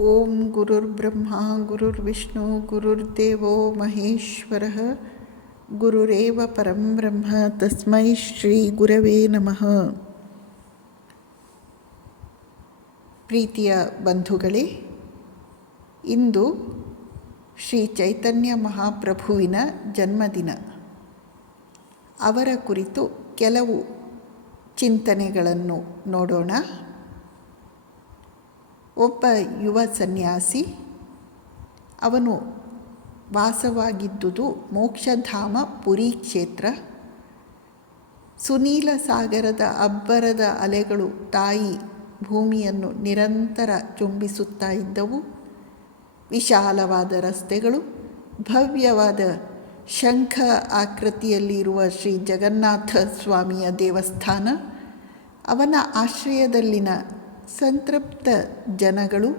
ಓಂ ಗುರುರ್ಬ್ರಹ್ಮ ಗುರುರ್ವಿಷ್ಣು ಗುರುರ್ದೇವೋ ಮಹೇಶ್ವರಃ ಗುರುರೇವ ಪರಂ ಬ್ರಹ್ಮ ತಸ್ಮೈ ಶ್ರೀ ಗುರವೇ ನಮಃ. ಪ್ರೀತಿಯ ಬಂಧುಗಳೇ, ಇಂದು ಶ್ರೀ ಚೈತನ್ಯ ಮಹಾಪ್ರಭುವಿನ ಜನ್ಮದಿನ. ಅವರ ಕುರಿತು ಕೆಲವು ಚಿಂತನೆಗಳನ್ನು ನೋಡೋಣ. ಒಬ್ಬ ಯುವ ಸನ್ಯಾಸಿ, ಅವನು ವಾಸವಾಗಿದ್ದುದು ಮೋಕ್ಷಧಾಮ ಪುರಿ ಕ್ಷೇತ್ರ. ಸುನೀಲ ಸಾಗರದ ಅಬ್ಬರದ ಅಲೆಗಳು ತಾಯಿ ಭೂಮಿಯನ್ನು ನಿರಂತರ ಚುಂಬಿಸುತ್ತಾ ಇದ್ದವು. ವಿಶಾಲವಾದ ರಸ್ತೆಗಳು, ಭವ್ಯವಾದ ಶಂಖ ಆಕೃತಿಯಲ್ಲಿ ಇರುವ ಶ್ರೀ ಜಗನ್ನಾಥ ಸ್ವಾಮಿಯ ದೇವಸ್ಥಾನ, ಅವನ ಆಶ್ರಯದಲ್ಲಿನ ಸಂತೃಪ್ತ ಜನಗಳು.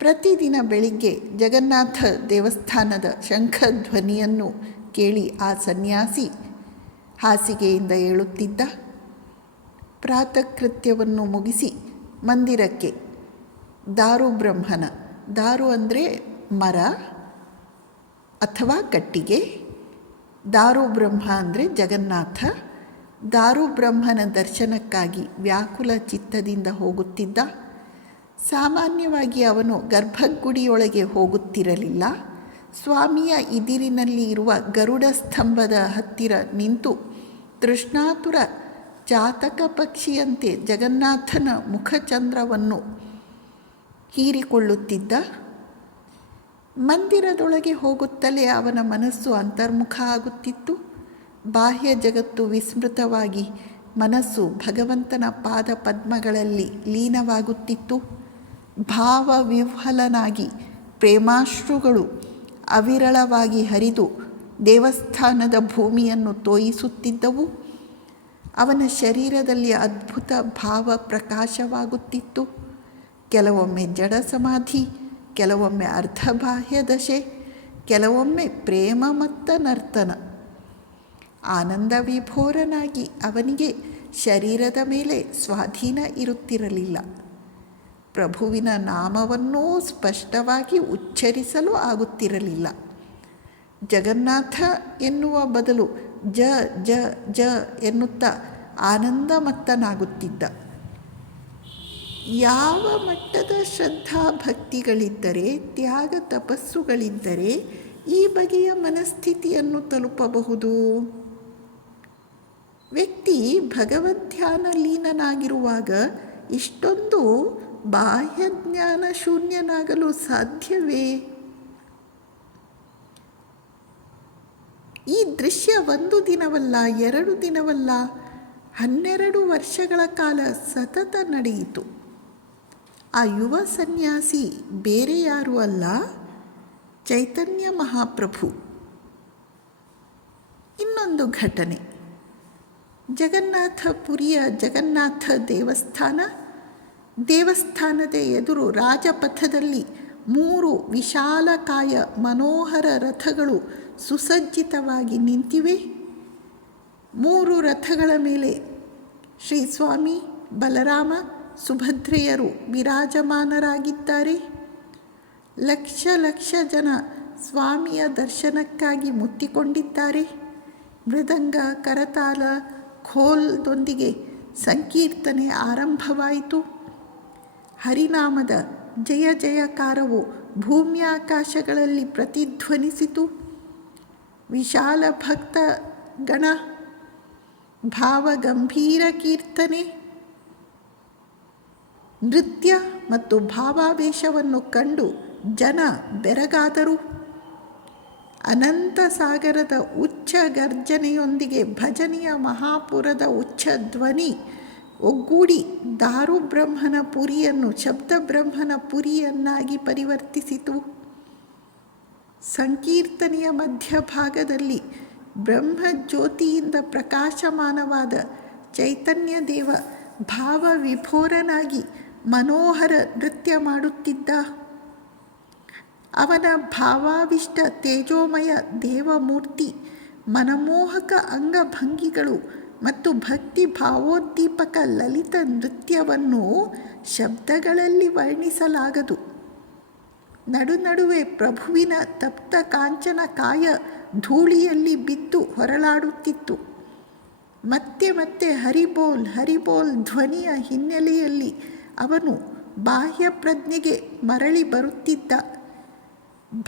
ಪ್ರತಿದಿನ ಬೆಳಿಗ್ಗೆ ಜಗನ್ನಾಥ ದೇವಸ್ಥಾನದ ಶಂಖಧ್ವನಿಯನ್ನು ಕೇಳಿ ಆ ಸನ್ಯಾಸಿ ಹಾಸಿಗೆಯಿಂದ ಏಳುತ್ತಿದ್ದ. ಪ್ರಾತಃಕೃತ್ಯವನ್ನು ಮುಗಿಸಿ ಮಂದಿರಕ್ಕೆ ದಾರುಬ್ರಹ್ಮನ, ದಾರು ಅಂದರೆ ಮರ ಅಥವಾ ಕಟ್ಟಿಗೆ, ದಾರುಬ್ರಹ್ಮ ಅಂದರೆ ಜಗನ್ನಾಥ, ದಾರುಬ್ರಹ್ಮನ ದರ್ಶನಕ್ಕಾಗಿ ವ್ಯಾಕುಲ ಚಿತ್ತದಿಂದ ಹೋಗುತ್ತಿದ್ದ. ಸಾಮಾನ್ಯವಾಗಿ ಅವನು ಗರ್ಭಗುಡಿಯೊಳಗೆ ಹೋಗುತ್ತಿರಲಿಲ್ಲ. ಸ್ವಾಮಿಯ ಇದಿರಿನಲ್ಲಿ ಇರುವ ಗರುಡ ಸ್ತಂಭದ ಹತ್ತಿರ ನಿಂತು ತೃಷ್ಣಾತುರ ಚಾತಕ ಪಕ್ಷಿಯಂತೆ ಜಗನ್ನಾಥನ ಮುಖಚಂದ್ರವನ್ನು ಹೀರಿಕೊಳ್ಳುತ್ತಿದ್ದ. ಮಂದಿರದೊಳಗೆ ಹೋಗುತ್ತಲೇ ಅವನ ಮನಸ್ಸು ಅಂತರ್ಮುಖ ಆಗುತ್ತಿತ್ತು. ಬಾಹ್ಯ ಜಗತ್ತು ವಿಸ್ಮೃತವಾಗಿ ಮನಸ್ಸು ಭಗವಂತನ ಪಾದ ಪದ್ಮಗಳಲ್ಲಿ ಲೀನವಾಗುತ್ತಿತ್ತು. ಭಾವವಿಹ್ವಲನಾಗಿ ಪ್ರೇಮಾಶ್ರುಗಳು ಅವಿರಳವಾಗಿ ಹರಿದು ದೇವಸ್ಥಾನದ ಭೂಮಿಯನ್ನು ತೋಯಿಸುತ್ತಿದ್ದವು. ಅವನ ಶರೀರದಲ್ಲಿ ಅದ್ಭುತ ಭಾವ ಪ್ರಕಾಶವಾಗುತ್ತಿತ್ತು. ಕೆಲವೊಮ್ಮೆ ಜಡ ಸಮಾಧಿ, ಕೆಲವೊಮ್ಮೆ ಅರ್ಧಬಾಹ್ಯ ದಶೆ, ಕೆಲವೊಮ್ಮೆ ಪ್ರೇಮಮತ್ತ ನರ್ತನ. ಆನಂದ ವಿಭೋರನಾಗಿ ಅವನಿಗೆ ಶರೀರದ ಮೇಲೆ ಸ್ವಾಧೀನ ಇರುತ್ತಿರಲಿಲ್ಲ. ಪ್ರಭುವಿನ ನಾಮವನ್ನೂ ಸ್ಪಷ್ಟವಾಗಿ ಉಚ್ಚರಿಸಲು ಆಗುತ್ತಿರಲಿಲ್ಲ. ಜಗನ್ನಾಥ ಎನ್ನುವ ಬದಲು ಜ ಜ ಜ ಎನ್ನುತ್ತಾ ಆನಂದಮತ್ತನಾಗುತ್ತಿದ್ದ. ಯಾವ ಮಟ್ಟದ ಶ್ರದ್ಧಾ ಭಕ್ತಿಗಳಿದ್ದರೆ, ತ್ಯಾಗ ತಪಸ್ಸುಗಳಿದ್ದರೆ ಈ ಬಗೆಯ ಮನಸ್ಥಿತಿಯನ್ನು ತಲುಪಬಹುದು? ವ್ಯಕ್ತಿ ಭಗವದ್ಧ್ಯಾನ ಲೀನನಾಗಿರುವಾಗ ಇಷ್ಟೊಂದು ಬಾಹ್ಯಜ್ಞಾನ ಶೂನ್ಯನಾಗಲು ಸಾಧ್ಯವೇ? ಈ ದೃಶ್ಯ ಒಂದು ದಿನವಲ್ಲ, 2 ದಿನವಲ್ಲ, 12 ವರ್ಷಗಳ ಕಾಲ ಸತತ ನಡೆಯಿತು. ಆ ಯುವ ಸನ್ಯಾಸಿ ಬೇರೆ ಯಾರೂ ಅಲ್ಲ, ಚೈತನ್ಯ ಮಹಾಪ್ರಭು. ಇನ್ನೊಂದು ಘಟನೆ. ಜಗನ್ನಾಥಪುರಿಯ ಜಗನ್ನಾಥ ದೇವಸ್ಥಾನದ ಎದುರು ರಾಜಪಥದಲ್ಲಿ 3 ವಿಶಾಲಕಾಯ ಮನೋಹರ ರಥಗಳು ಸುಸಜ್ಜಿತವಾಗಿ ನಿಂತಿವೆ. 3 ರಥಗಳ ಮೇಲೆ ಶ್ರೀ ಸ್ವಾಮಿ, ಬಲರಾಮ, ಸುಭದ್ರೆಯರು ವಿರಾಜಮಾನರಾಗಿದ್ದಾರೆ. ಲಕ್ಷ ಲಕ್ಷ ಜನ ಸ್ವಾಮಿಯ ದರ್ಶನಕ್ಕಾಗಿ ಮುತ್ತಿಕೊಂಡಿದ್ದಾರೆ. ಮೃದಂಗ, ಕರತಾಲ, ಖೋಲ್ದೊಂದಿಗೆ ಸಂಕೀರ್ತನೆ ಆರಂಭವಾಯಿತು. ಹರಿನಾಮದ ಜಯ ಜಯಕಾರವು ಭೂಮ್ಯಾಕಾಶಗಳಲ್ಲಿ ಪ್ರತಿಧ್ವನಿಸಿತು. ವಿಶಾಲ ಭಕ್ತ ಗಣ ಭಾವಗಂಭೀರ ಕೀರ್ತನೆ, ನೃತ್ಯ ಮತ್ತು ಭಾವಾವೇಶವನ್ನು ಕಂಡು ಜನ ಬೆರಗಾದರು. ಅನಂತ ಸಾಗರದ ಉಚ್ಚ ಗರ್ಜನೆಯೊಂದಿಗೆ ಭಜನೆಯ ಮಹಾಪುರದ ಉಚ್ಚ ಧ್ವನಿ ಒಗ್ಗೂಡಿ ದಾರುಬ್ರಹ್ಮನ ಪುರಿಯನ್ನು ಶಬ್ದಬ್ರಹ್ಮನ ಪುರಿಯನ್ನಾಗಿ ಪರಿವರ್ತಿಸಿತು. ಸಂಕೀರ್ತನೆಯ ಮಧ್ಯಭಾಗದಲ್ಲಿ ಬ್ರಹ್ಮಜ್ಯೋತಿಯಿಂದ ಪ್ರಕಾಶಮಾನವಾದ ಚೈತನ್ಯದೇವ ಭಾವವಿಭೋರನಾಗಿ ಮನೋಹರ ನೃತ್ಯ ಮಾಡುತ್ತಿದ್ದ. ಅವನ ಭಾವಾವಿಷ್ಟ ತೇಜೋಮಯ ದೇವಮೂರ್ತಿ ಮನಮೋಹಕ ಅಂಗಭಂಗಿಗಳು ಮತ್ತು ಭಕ್ತಿ ಭಾವೋದ್ದೀಪಕ ಲಲಿತ ನೃತ್ಯವನ್ನು ಶಬ್ದಗಳಲ್ಲಿ ವರ್ಣಿಸಲಾಗದು. ನಡುವೆ ಪ್ರಭುವಿನ ತಪ್ತ ಕಾಂಚನ ಕಾಯ ಧೂಳಿಯಲ್ಲಿ ಬಿದ್ದು ಹೊರಳಾಡುತ್ತಿತ್ತು. ಮತ್ತೆ ಹರಿಬೋಲ್ ಹರಿಬೋಲ್ ಧ್ವನಿಯ ಹಿನ್ನೆಲೆಯಲ್ಲಿ ಅವನು ಬಾಹ್ಯ ಪ್ರಜ್ಞೆಗೆ ಮರಳಿ ಬರುತ್ತಿದ್ದ.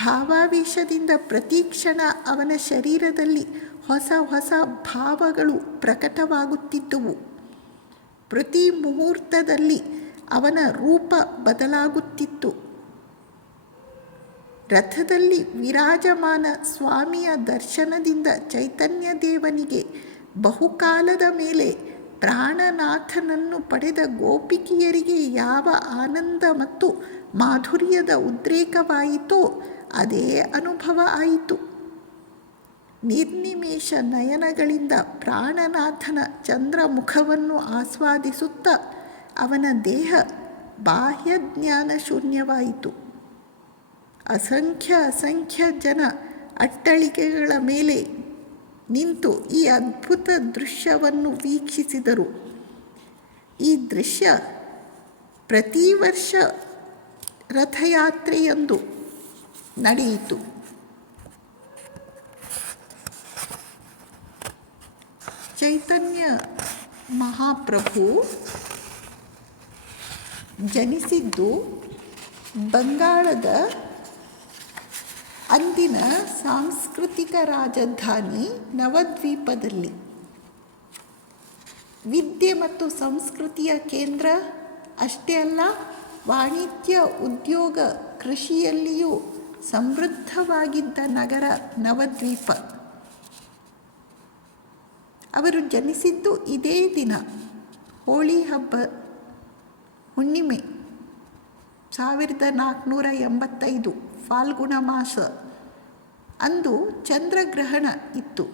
ಭಾವಾವೇಶದಿಂದ ಪ್ರತಿಕ್ಷಣ ಅವನ ಶರೀರದಲ್ಲಿ ಹೊಸ ಭಾವಗಳು ಪ್ರಕಟವಾಗುತ್ತಿದ್ದುವು. ಪ್ರತಿ ಮುಹೂರ್ತದಲ್ಲಿ ಅವನ ರೂಪ ಬದಲಾಗುತ್ತಿತ್ತು. ರಥದಲ್ಲಿ ವಿರಾಜಮಾನ ಸ್ವಾಮಿಯ ದರ್ಶನದಿಂದ ಚೈತನ್ಯ ದೇವನಿಗೆ ಬಹುಕಾಲದ ಮೇಲೆ ಪ್ರಾಣನಾಥನನ್ನು ಪಡೆದ ಗೋಪಿಕೆಯರಿಗೆ ಯಾವ ಆನಂದ ಮತ್ತು ಮಾಧುರ್ಯದ ಉದ್ರೇಕವಾಯಿತೋ ಅದೇ ಅನುಭವ ಆಯಿತು. ನಿರ್ನಿಮೇಷ ನಯನಗಳಿಂದ ಪ್ರಾಣನಾಥನ ಚಂದ್ರಮುಖವನ್ನು ಆಸ್ವಾದಿಸುತ್ತಾ ಅವನ ದೇಹ ಬಾಹ್ಯಜ್ಞಾನ ಶೂನ್ಯವಾಯಿತು. ಅಸಂಖ್ಯ ಜನ ಅಟ್ಟಳಿಗೆಗಳ ಮೇಲೆ ನಿಂತು ಈ ಅದ್ಭುತ ದೃಶ್ಯವನ್ನು ವೀಕ್ಷಿಸಿದರು. ಈ ದೃಶ್ಯ ಪ್ರತಿ ವರ್ಷ ರಥಯಾತ್ರೆಯಂದು ನಡೆಯಿತು. ಚೈತನ್ಯ ಮಹಾಪ್ರಭು ಜನಿಸಿದ್ದು ಬಂಗಾಳದ ಅಂದಿನ ಸಾಂಸ್ಕೃತಿಕ ರಾಜಧಾನಿ ನವದ್ವೀಪದಲ್ಲಿ. ವಿದ್ಯೆ ಮತ್ತು ಸಂಸ್ಕೃತಿಯ ಕೇಂದ್ರ ಅಷ್ಟೇ ಅಲ್ಲ, ವಾಣಿಜ್ಯ, ಉದ್ಯೋಗ, ಕೃಷಿಯಲ್ಲಿಯೂ ಸಮೃದ್ಧವಾಗಿದ್ದ ನಗರ ನವದ್ವೀಪ. ಅವರು ಜನಿಸಿದ್ದು ಇದೇ ದಿನ, ಹೋಳಿ ಹಬ್ಬ ಹುಣ್ಣಿಮೆ 1485 ಫಾಲ್ಗುಣ ಮಾಸ ಅಂದು ಚಂದ್ರಗ್ರಹಣ ಇತ್ತು.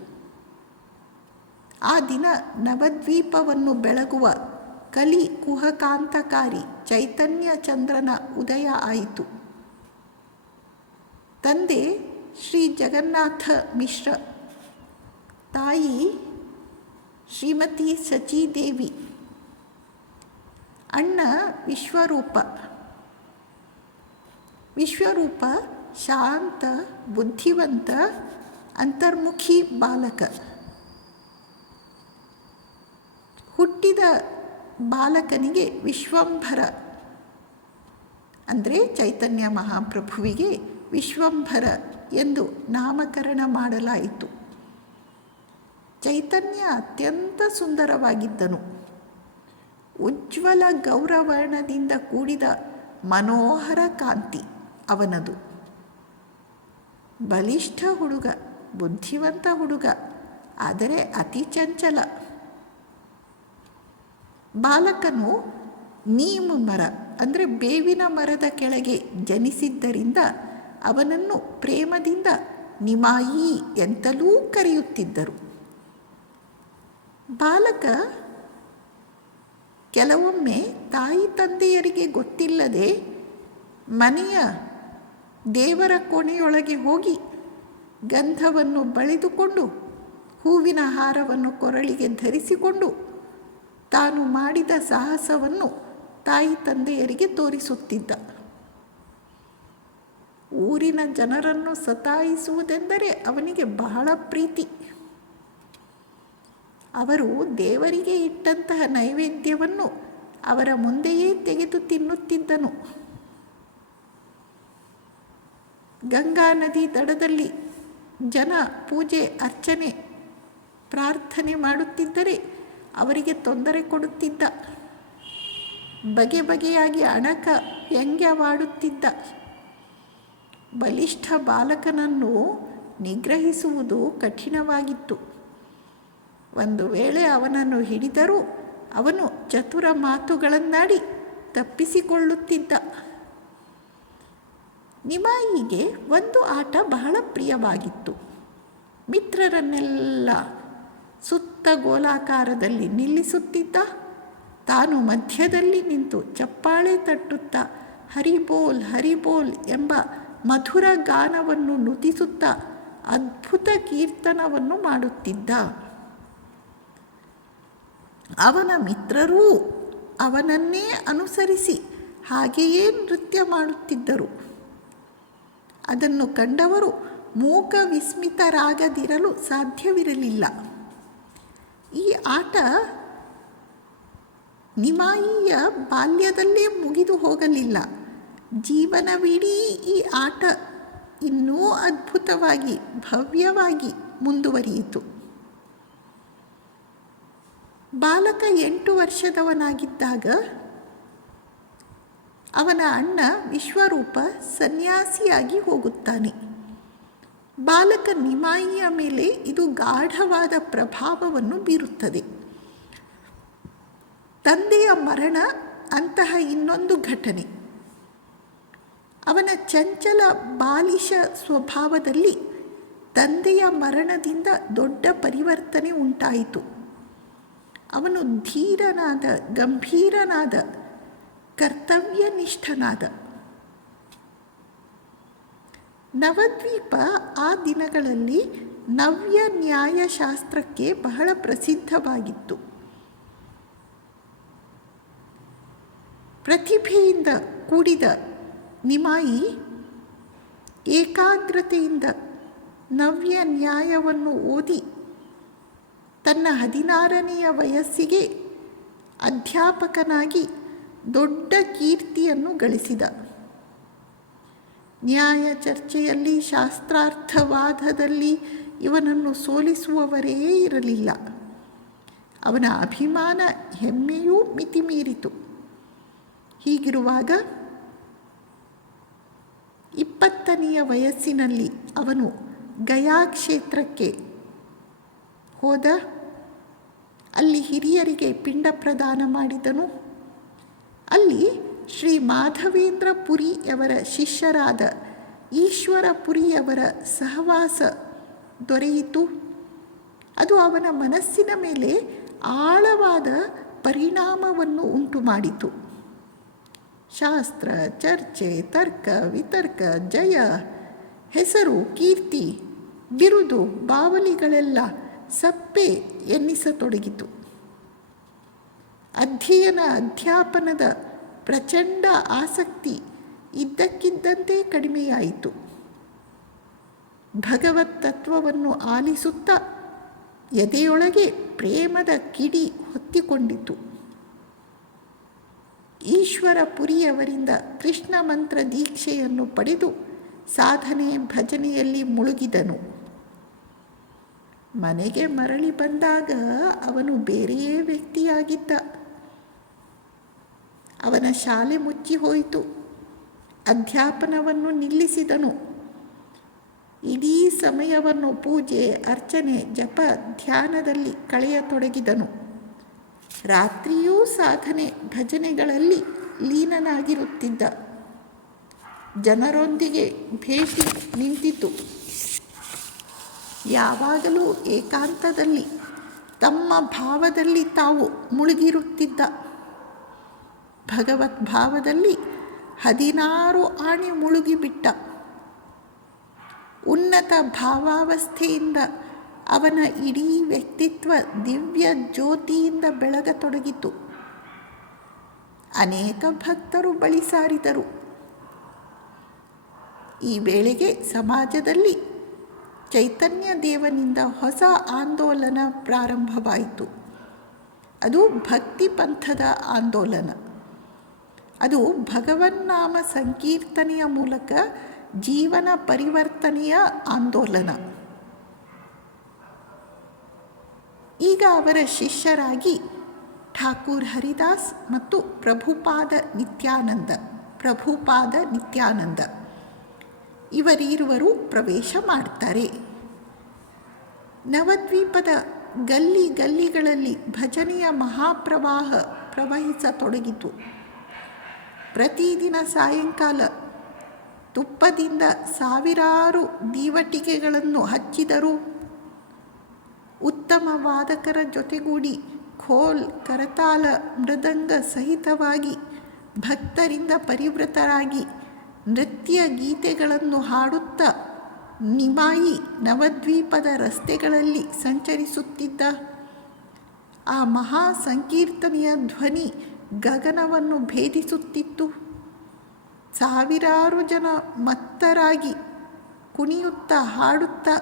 ಆ ದಿನ ನವದ್ವೀಪವನ್ನು ಬೆಳಗುವ ಕಲಿ ಕುಹಕಾಂತಕಾರಿ ಚೈತನ್ಯ ಚಂದ್ರನ ಉದಯ ಆಯಿತು. ತಂದೆ ಶ್ರೀ ಜಗನ್ನಾಥ ಮಿಶ್ರ, ತಾಯಿ ಶ್ರೀಮತಿ ಸಚೀದೇವಿ, ಅಣ್ಣ ವಿಶ್ವರೂಪ ಶಾಂತ, ಬುದ್ಧಿವಂತ, ಅಂತರ್ಮುಖಿ ಬಾಲಕ. ಹುಟ್ಟಿದ ಬಾಲಕನಿಗೆ ವಿಶ್ವಂಭರ ಅಂದರೆ ಚೈತನ್ಯ ಮಹಾಪ್ರಭುವಿಗೆ ವಿಶ್ವಂಭರ ಎಂದು ನಾಮಕರಣ ಮಾಡಲಾಯಿತು. ಚೈತನ್ಯ ಅತ್ಯಂತ ಸುಂದರವಾಗಿದ್ದನು. ಉಜ್ವಲ ಗೌರವರ್ಣದಿಂದ ಕೂಡಿದ ಮನೋಹರ ಕಾಂತಿ ಅವನದು. ಬಲಿಷ್ಠ ಹುಡುಗ, ಬುದ್ಧಿವಂತ ಹುಡುಗ, ಆದರೆ ಅತಿ ಚಂಚಲ. ಬಾಲಕನು ನೀಮ್ ಮರ ಅಂದರೆ ಬೇವಿನ ಮರದ ಕೆಳಗೆ ಜನಿಸಿದ್ದರಿಂದ ಅವನನ್ನು ಪ್ರೇಮದಿಂದ ನಿಮಾಯಿ ಎಂತಲೂ ಕರೆಯುತ್ತಿದ್ದರು. ಬಾಲಕ ಕೆಲವೊಮ್ಮೆ ತಾಯಿ ತಂದೆಯರಿಗೆ ಗೊತ್ತಿಲ್ಲದೆ ಮನೆಯ ದೇವರ ಕೋಣೆಯೊಳಗೆ ಹೋಗಿ ಗಂಧವನ್ನು ಬಳಿದುಕೊಂಡು ಹೂವಿನ ಹಾರವನ್ನು ಕೊರಳಿಗೆ ಧರಿಸಿಕೊಂಡು ತಾನು ಮಾಡಿದ ಸಾಹಸವನ್ನು ತಾಯಿ ತಂದೆಯರಿಗೆ ತೋರಿಸುತ್ತಿದ್ದ. ಊರಿನ ಜನರನ್ನು ಸತಾಯಿಸುವುದೆಂದರೆ ಅವನಿಗೆ ಬಹಳ ಪ್ರೀತಿ. ಅವರು ದೇವರಿಗೆ ಇಟ್ಟಂತಹ ನೈವೇದ್ಯವನ್ನು ಅವರ ಮುಂದೆಯೇ ತೆಗೆದು ತಿನ್ನುತ್ತಿದ್ದನು. ಗಂಗಾ ನದಿ ದಡದಲ್ಲಿ ಜನ ಪೂಜೆ, ಅರ್ಚನೆ, ಪ್ರಾರ್ಥನೆ ಮಾಡುತ್ತಿದ್ದರೆ ಅವರಿಗೆ ತೊಂದರೆ ಕೊಡುತ್ತಿದ್ದ. ಬಗೆಯಾಗಿ ಅಣಕ ವ್ಯಂಗ್ಯವಾಡುತ್ತಿದ್ದ. ಬಲಿಷ್ಠ ಬಾಲಕನನ್ನು ನಿಗ್ರಹಿಸುವುದು ಕಠಿಣವಾಗಿತ್ತು. ಒಂದು ವೇಳೆ ಅವನನ್ನು ಹಿಡಿದರೂ ಅವನು ಚತುರ ಮಾತುಗಳನ್ನಾಡಿ ತಪ್ಪಿಸಿಕೊಳ್ಳುತ್ತಿದ್ದ. ನಿಮಾಯಿಗೆ ಒಂದು ಆಟ ಬಹಳ ಪ್ರಿಯವಾಗಿತ್ತು. ಮಿತ್ರರನ್ನೆಲ್ಲ ಸುತ್ತ ಗೋಲಾಕಾರದಲ್ಲಿ ನಿಲ್ಲಿಸುತ್ತಿದ್ದ. ತಾನು ಮಧ್ಯದಲ್ಲಿ ನಿಂತು ಚಪ್ಪಾಳೆ ತಟ್ಟುತ್ತಾ ಹರಿಬೋಲ್ ಹರಿಬೋಲ್ ಎಂಬ ಮಧುರ ಗಾನವನ್ನು ನುಡಿಸುತ್ತಾ ಅದ್ಭುತ ಕೀರ್ತನವನ್ನು ಮಾಡುತ್ತಿದ್ದ. ಅವನ ಮಿತ್ರರೂ ಅವನನ್ನೇ ಅನುಸರಿಸಿ ಹಾಗೆಯೇ ನೃತ್ಯ ಮಾಡುತ್ತಿದ್ದರು. ಅದನ್ನು ಕಂಡವರು ಮೂಕ ವಿಸ್ಮಿತರಾಗದಿರಲು ಸಾಧ್ಯವಿರಲಿಲ್ಲ. ಈ ಆಟ ನಿಮಾಯಿಯ ಬಾಲ್ಯದಲ್ಲೇ ಮುಗಿದು ಹೋಗಲಿಲ್ಲ. ಜೀವನವಿಡೀ ಈ ಆಟ ಇನ್ನೂ ಅದ್ಭುತವಾಗಿ ಭವ್ಯವಾಗಿ ಮುಂದುವರಿಯಿತು. ಬಾಲಕ 8 ವರ್ಷದವನಾಗಿದ್ದಾಗ ಅವನ ಅಣ್ಣ ವಿಶ್ವರೂಪ ಸನ್ಯಾಸಿಯಾಗಿ ಹೋಗುತ್ತಾನೆ. ಬಾಲಕ ನಿಮಾಯಿಯ ಮೇಲೆ ಇದು ಗಾಢವಾದ ಪ್ರಭಾವವನ್ನು ಬೀರುತ್ತದೆ. ತಂದೆಯ ಮರಣ ಅಂತಹ ಇನ್ನೊಂದು ಘಟನೆ. ಅವನ ಚಂಚಲ ಬಾಲಿಶ ಸ್ವಭಾವದಲ್ಲಿ ತಂದೆಯ ಮರಣದಿಂದ ದೊಡ್ಡ ಪರಿವರ್ತನೆ ಉಂಟಾಯಿತು. ಅವನು ಧೀರನಾದ, ಗಂಭೀರನಾದ, ಕರ್ತವ್ಯನಿಷ್ಠನಾದ. ನವದ್ವೀಪ ಆ ದಿನಗಳಲ್ಲಿ ನವ್ಯ ನ್ಯಾಯಶಾಸ್ತ್ರಕ್ಕೆ ಬಹಳ ಪ್ರಸಿದ್ಧವಾಗಿತ್ತು. ಪ್ರತಿಭೆಯಿಂದ ಕೂಡಿದ ನಿಮಾಯಿ ಏಕಾಗ್ರತೆಯಿಂದ ನವ್ಯ ನ್ಯಾಯವನ್ನು ಓದಿ ತನ್ನ 16ನೆಯ ವಯಸ್ಸಿಗೆ ಅಧ್ಯಾಪಕನಾಗಿ ದೊಡ್ಡ ಕೀರ್ತಿಯನ್ನು ಗಳಿಸಿದ. ನ್ಯಾಯ ಚರ್ಚೆಯಲ್ಲಿ, ಶಾಸ್ತ್ರಾರ್ಥವಾದದಲ್ಲಿ ಇವನನ್ನು ಸೋಲಿಸುವವರೇ ಇರಲಿಲ್ಲ. ಅವನ ಅಭಿಮಾನ, ಹೆಮ್ಮೆಯೂ ಮಿತಿಮೀರಿತು. ಹೀಗಿರುವಾಗ 20ನೆಯ ವಯಸ್ಸಿನಲ್ಲಿ ಅವನು ಗಯಾ ಕ್ಷೇತ್ರಕ್ಕೆ ಹೋದ. ಅಲ್ಲಿ ಹಿರಿಯರಿಗೆ ಪಿಂಡ ಪ್ರದಾನ ಮಾಡಿದನು. ಅಲ್ಲಿ ಶ್ರೀ ಮಾಧವೇಂದ್ರ ಪುರಿಯವರ ಶಿಷ್ಯರಾದ ಈಶ್ವರ ಪುರಿಯವರ ಸಹವಾಸ ದೊರೆಯಿತು. ಅದು ಅವನ ಮನಸ್ಸಿನ ಮೇಲೆ ಆಳವಾದ ಪರಿಣಾಮವನ್ನು ಉಂಟು ಮಾಡಿತು. ಶಾಸ್ತ್ರ, ಚರ್ಚೆ, ತರ್ಕ, ವಿತರ್ಕ, ಜಯ, ಹೆಸರು, ಕೀರ್ತಿ, ಬಿರುದು, ಬಾವಲಿಗಳೆಲ್ಲ ಸಪ್ಪೆ ಎನ್ನಿಸತೊಡಗಿತು. ಅಧ್ಯಯನ, ಅಧ್ಯಾಪನದ ಪ್ರಚಂಡ ಆಸಕ್ತಿ ಇದ್ದಕ್ಕಿದ್ದಂತೆ ಕಡಿಮೆಯಾಯಿತು. ಭಗವತ್ ತತ್ವವನ್ನು ಆಲಿಸುತ್ತಾ ಎದೆಯೊಳಗೆ ಪ್ರೇಮದ ಕಿಡಿ ಹೊತ್ತಿಕೊಂಡಿತು. ಈಶ್ವರ ಪುರಿಯವರಿಂದ ಕೃಷ್ಣ ಮಂತ್ರ ದೀಕ್ಷೆಯನ್ನು ಪಡೆದು ಸಾಧನೆ, ಭಜನೆಯಲ್ಲಿ ಮುಳುಗಿದನು. ಮನೆಗೆ ಮರಳಿ ಬಂದಾಗ ಅವನು ಬೇರೆಯೇ ವ್ಯಕ್ತಿಯಾಗಿದ್ದ. ಅವನ ಶಾಲೆ ಮುಚ್ಚಿ ಹೋಯಿತು. ಅಧ್ಯಾಪನವನ್ನು ನಿಲ್ಲಿಸಿದನು. ಇಡೀ ಸಮಯವನ್ನು ಪೂಜೆ, ಅರ್ಚನೆ, ಜಪ, ಧ್ಯಾನದಲ್ಲಿ ಕಳೆಯತೊಡಗಿದನು. ರಾತ್ರಿಯೂ ಸಾಧನೆ, ಭಜನೆಗಳಲ್ಲಿ ಲೀನನಾಗಿರುತ್ತಿದ್ದ. ಜನರೊಂದಿಗೆ ಭೇಟಿ ನಿಂತಿತು. ಯಾವಾಗಲೂ ಏಕಾಂತದಲ್ಲಿ ತಮ್ಮ ಭಾವದಲ್ಲಿ ತಾವು ಮುಳುಗಿರುತ್ತಿದ್ದ. ಭಗವತ್ ಭಾವದಲ್ಲಿ 16 ಆಣೆ ಮುಳುಗಿಬಿಟ್ಟ. ಉನ್ನತ ಭಾವಾವಸ್ಥೆಯಿಂದ ಅವನ ಇಡೀ ವ್ಯಕ್ತಿತ್ವ ದಿವ್ಯ ಜ್ಯೋತಿಯಿಂದ ಬೆಳಗತೊಡಗಿತು. ಅನೇಕ ಭಕ್ತರು ಬಳಿ ಸಾರಿದರು. ಈ ವೇಳೆಗೆ ಸಮಾಜದಲ್ಲಿ ಚೈತನ್ಯ ದೇವನಿಂದ ಹೊಸ ಆಂದೋಲನ ಪ್ರಾರಂಭವಾಯಿತು. ಅದು ಭಕ್ತಿ ಪಂಥದ ಆಂದೋಲನ. ಅದು ಭಗವನ್ನಾಮ ಸಂಕೀರ್ತನೆಯ ಮೂಲಕ ಜೀವನ ಪರಿವರ್ತನೆಯ ಆಂದೋಲನ. ಈಗ ಅವರ ಶಿಷ್ಯರಾಗಿ ಠಾಕೂರ್ ಹರಿದಾಸ್ ಮತ್ತು ಪ್ರಭುಪಾದ ನಿತ್ಯಾನಂದ ಇವರಿರುವರು ಪ್ರವೇಶ ಮಾಡ್ತಾರೆ. ನವದ್ವೀಪದ ಗಲ್ಲಿ ಗಲ್ಲಿಗಳಲ್ಲಿ ಭಜನೆಯ ಮಹಾಪ್ರವಾಹ ಪ್ರವಹಿಸತೊಡಗಿತು. ಪ್ರತಿದಿನ ಸಾಯಂಕಾಲ ತುಪ್ಪದಿಂದ ಸಾವಿರಾರು ದೀವಟಿಕೆಗಳನ್ನು ಹಚ್ಚಿದರೂ ಉತ್ತಮ ವಾದಕರ ಜೊತೆಗೂಡಿ ಖೋಲ್, ಕರತಾಲ, ಮೃದಂಗ ಸಹಿತವಾಗಿ ಭಕ್ತರಿಂದ ಪರಿವೃತರಾಗಿ ನೃತ್ಯ ಗೀತೆಗಳನ್ನು ಹಾಡುತ್ತಾ ನಿಮಾಯಿ ನವದ್ವೀಪದ ರಸ್ತೆಗಳಲ್ಲಿ ಸಂಚರಿಸುತ್ತಿದ್ದ. ಆ ಮಹಾ ಸಂಕೀರ್ತನೆಯ ಧ್ವನಿ ಗಗನವನ್ನು ಭೇದಿಸುತ್ತಿತ್ತು. ಸಾವಿರಾರು ಜನ ಮತ್ತರಾಗಿ ಕುಣಿಯುತ್ತಾ ಹಾಡುತ್ತಾ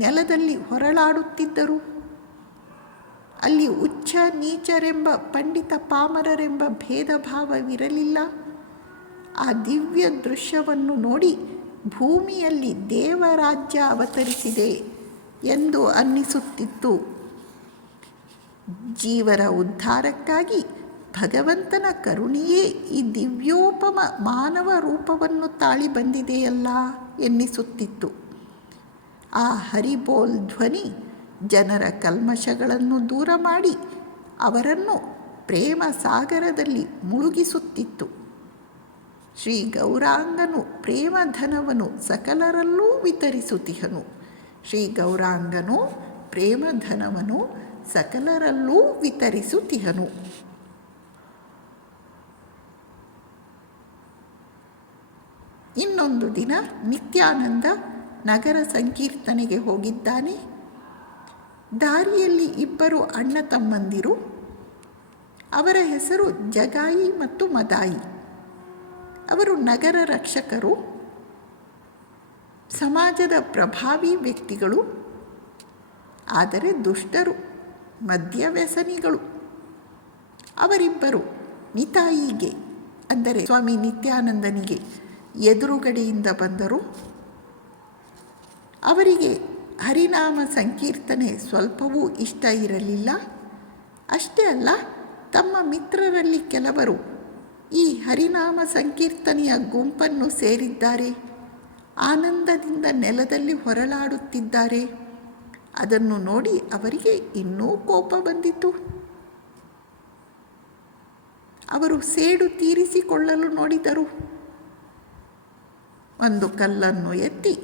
ನೆಲದಲ್ಲಿ ಹೊರಳಾಡುತ್ತಿದ್ದರು. ಅಲ್ಲಿ ಉಚ್ಚ ನೀಚರೆಂಬ ಪಂಡಿತ ಪಾಮರರೆಂಬ ಭೇದ ಭಾವವಿರಲಿಲ್ಲ. ಆ ದಿವ್ಯ ದೃಶ್ಯವನ್ನು ನೋಡಿ ಭೂಮಿಯಲ್ಲಿ ದೇವರಾಜ್ಯ ಅವತರಿಸಿದೆ ಎಂದು ಅನ್ನಿಸುತ್ತಿತ್ತು. ಜೀವರ ಉದ್ಧಾರಕ್ಕಾಗಿ ಭಗವಂತನ ಕರುಣೆಯೇ ಈ ದಿವ್ಯೋಪಮ ಮಾನವ ರೂಪವನ್ನು ತಾಳಿ ಬಂದಿದೆಯಲ್ಲ ಎನ್ನಿಸುತ್ತಿತ್ತು. ಆ ಹರಿಬೋಲ್ ಧ್ವನಿ ಜನರ ಕಲ್ಮಶಗಳನ್ನು ದೂರ ಮಾಡಿ ಅವರನ್ನು ಪ್ರೇಮ ಸಾಗರದಲ್ಲಿ ಮುಳುಗಿಸುತ್ತಿತ್ತು. ಶ್ರೀ ಗೌರಾಂಗನು ಪ್ರೇಮಧನವನ್ನು ಸಕಲರಲ್ಲೂ ವಿತರಿಸುತ್ತಿಹನು. ಶ್ರೀ ಗೌರಾಂಗನು ಪ್ರೇಮಧನವನ್ನು ಸಕಲರಲ್ಲೂ ವಿತರಿಸುತ್ತಿಹನು. ಇನ್ನೊಂದು ದಿನ ನಿತ್ಯಾನಂದ ನಗರ ಸಂಕೀರ್ತನೆಗೆ ಹೋಗಿದ್ದಾನೆ. ದಾರಿಯಲ್ಲಿ ಇಬ್ಬರು ಅಣ್ಣ ತಮ್ಮಂದಿರು. ಅವರ ಹೆಸರು ಜಗಾಯಿ ಮತ್ತು ಮದಾಯಿ. ಅವರು ನಗರ ರಕ್ಷಕರು, ಸಮಾಜದ ಪ್ರಭಾವಿ ವ್ಯಕ್ತಿಗಳು, ಆದರೆ ದುಷ್ಟರು, ಮದ್ಯವ್ಯಸನಿಗಳು. ಅವರಿಬ್ಬರು ನಿತಾಯಿಗೆ ಅಂದರೆ ಸ್ವಾಮಿ ನಿತ್ಯಾನಂದನಿಗೆ ಎದುರುಗಡೆಯಿಂದ ಬಂದರು. ಅವರಿಗೆ ಹರಿನಾಮ ಸಂಕೀರ್ತನೆ ಸ್ವಲ್ಪವೂ ಇಷ್ಟ ಇರಲಿಲ್ಲ. ಅಷ್ಟೇ ಅಲ್ಲ, ತಮ್ಮ ಮಿತ್ರರಲ್ಲಿ ಕೆಲವರು ಈ ಹರಿನಾಮ ಸಂಕೀರ್ತನೆಯ ಗುಂಪನ್ನು ಸೇರಿದ್ದಾರೆ, ಆನಂದದಿಂದ ನೆಲದಲ್ಲಿ ಹೊರಳಾಡುತ್ತಿದ್ದಾರೆ. ಅದನ್ನು ನೋಡಿ ಅವರಿಗೆ ಇನ್ನೂ ಕೋಪ ಬಂದಿತು. ಅವರು ಸೇಡು ತೀರಿಸಿಕೊಳ್ಳಲು ನೋಡಿದರು. ಒಂದು ಕಲ್ಲನ್ನು ಎತ್ತಿ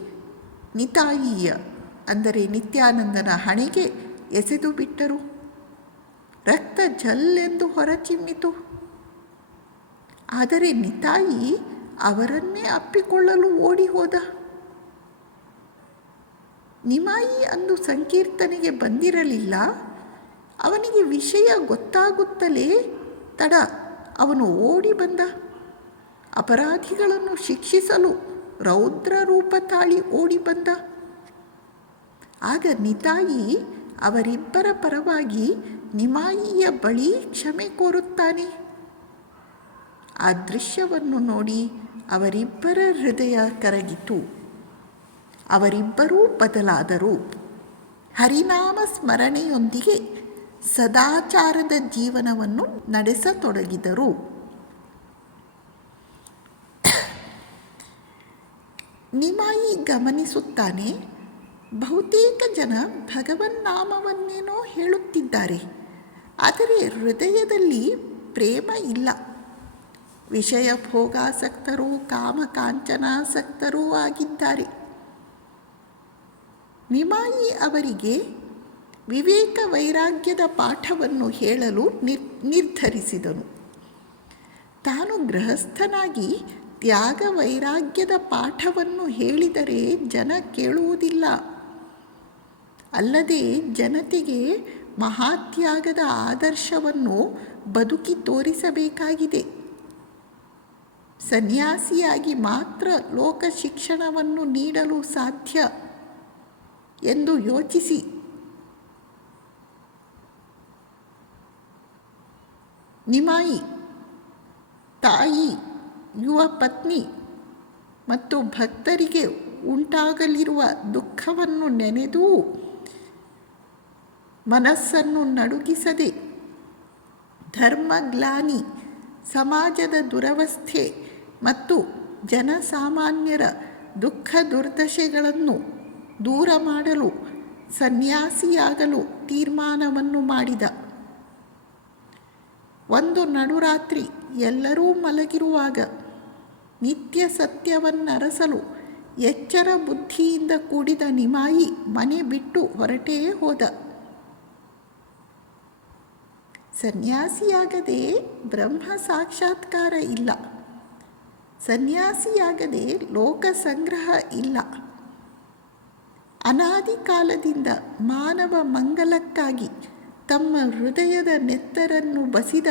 ನಿತಾಯಿಯ ಅಂದರೆ ನಿತ್ಯಾನಂದನ ಹಣೆಗೆ ಎಸೆದು ಬಿಟ್ಟರು. ರಕ್ತ ಜಲ್ಲೆಂದು ಹೊರಚಿಮ್ಮಿತು. ಆದರೆ ನಿತಾಯಿ ಅವರನ್ನೇ ಅಪ್ಪಿಕೊಳ್ಳಲು ಓಡಿ ಹೋದ. ನಿಮಾಯಿ ಅಂದು ಸಂಕೀರ್ತನೆಗೆ ಬಂದಿರಲಿಲ್ಲ. ಅವನಿಗೆ ವಿಷಯ ಗೊತ್ತಾಗುತ್ತಲೇ ತಡ ಅವನು ಓಡಿ ಬಂದ. ಅಪರಾಧಿಗಳನ್ನು ಶಿಕ್ಷಿಸಲು ರೌದ್ರ ರೂಪ ತಾಳಿ ಓಡಿ ಬಂದ. ಆಗ ನಿತಾಯಿ ಅವರಿಬ್ಬರ ಪರವಾಗಿ ನಿಮಾಯಿಯ ಬಳಿ ಕ್ಷಮೆ ಕೋರುತ್ತಾನೆ. ಆ ದೃಶ್ಯವನ್ನು ನೋಡಿ ಅವರಿಬ್ಬರ ಹೃದಯ ಕರಗಿತು. ಅವರಿಬ್ಬರೂ ಬದಲಾದರು. ಹರಿನಾಮ ಸ್ಮರಣೆಯೊಂದಿಗೆ ಸದಾಚಾರದ ಜೀವನವನ್ನು ನಡೆಸತೊಡಗಿದರು. ನಿಮಾಯಿ ಗಮನಿಸುತ್ತಾನೆ, ಬಹುತೇಕ ಜನ ಭಗವನ್ನಾಮವನ್ನೇನೋ ಹೇಳುತ್ತಿದ್ದಾರೆ, ಆದರೆ ಹೃದಯದಲ್ಲಿ ಪ್ರೇಮ ಇಲ್ಲ. ವಿಷಯ ಭೋಗಾಸಕ್ತರೂ ಕಾಮಕಾಂಚನಾಸಕ್ತರೂ ಆಗಿದ್ದಾರೆ. ನಿಮಾಯಿ ಅವರಿಗೆ ವಿವೇಕ ವೈರಾಗ್ಯದ ಪಾಠವನ್ನು ಹೇಳಲು ನಿರ್ಧರಿಸಿದನು. ತಾನು ಗೃಹಸ್ಥನಾಗಿ ತ್ಯಾಗ ವೈರಾಗ್ಯದ ಪಾಠವನ್ನು ಹೇಳಿದರೆ ಜನ ಕೇಳುವುದಿಲ್ಲ. ಅಲ್ಲದೆ ಜನತೆಗೆ ಮಹಾತ್ಯಾಗದ ಆದರ್ಶವನ್ನು ಬದುಕಿ ತೋರಿಸಬೇಕಾಗಿದೆ. ಸನ್ಯಾಸಿಯಾಗಿ ಮಾತ್ರ ಲೋಕ ಶಿಕ್ಷಣವನ್ನು ನೀಡಲು ಸಾಧ್ಯ ಎಂದು ಯೋಚಿಸಿ ನಿಮಾಯಿ ತಾಯಿ, ಯುವ ಪತ್ನಿ ಮತ್ತು ಭಕ್ತರಿಗೆ ಉಂಟಾಗಲಿರುವ ದುಃಖವನ್ನು ನೆನೆದೂ ಮನಸ್ಸನ್ನು ನಡುಗಿಸದೆ ಧರ್ಮಗ್ಲಾನಿ, ಸಮಾಜದ ದುರವಸ್ಥೆ ಮತ್ತು ಜನಸಾಮಾನ್ಯರ ದುಃಖ ದುರ್ದಶೆಗಳನ್ನು ದೂರ ಮಾಡಲು ಸನ್ಯಾಸಿಯಾಗಲು ತೀರ್ಮಾನವನ್ನು ಮಾಡಿದ. ಒಂದು ನಡುರಾತ್ರಿ ಎಲ್ಲರೂ ಮಲಗಿರುವಾಗ ನಿತ್ಯ ಸತ್ಯವನ್ನರಸಲು ಎಚ್ಚರ ಬುದ್ಧಿಯಿಂದ ಕೂಡಿದ ನಿಮಾಯಿ ಮನೆ ಬಿಟ್ಟು ಹೊರಟೇ ಹೋದ. ಸನ್ಯಾಸಿಯಾಗದೆ ಬ್ರಹ್ಮ ಸಾಕ್ಷಾತ್ಕಾರ ಇಲ್ಲ. ಸನ್ಯಾಸಿಯಾಗದೆ ಲೋಕ ಸಂಗ್ರಹ ಇಲ್ಲ. ಅನಾದಿ ಕಾಲದಿಂದ ಮಾನವ ಮಂಗಲಕ್ಕಾಗಿ ತಮ್ಮ ಹೃದಯದ ನೆತ್ತರನ್ನು ಬಸಿದ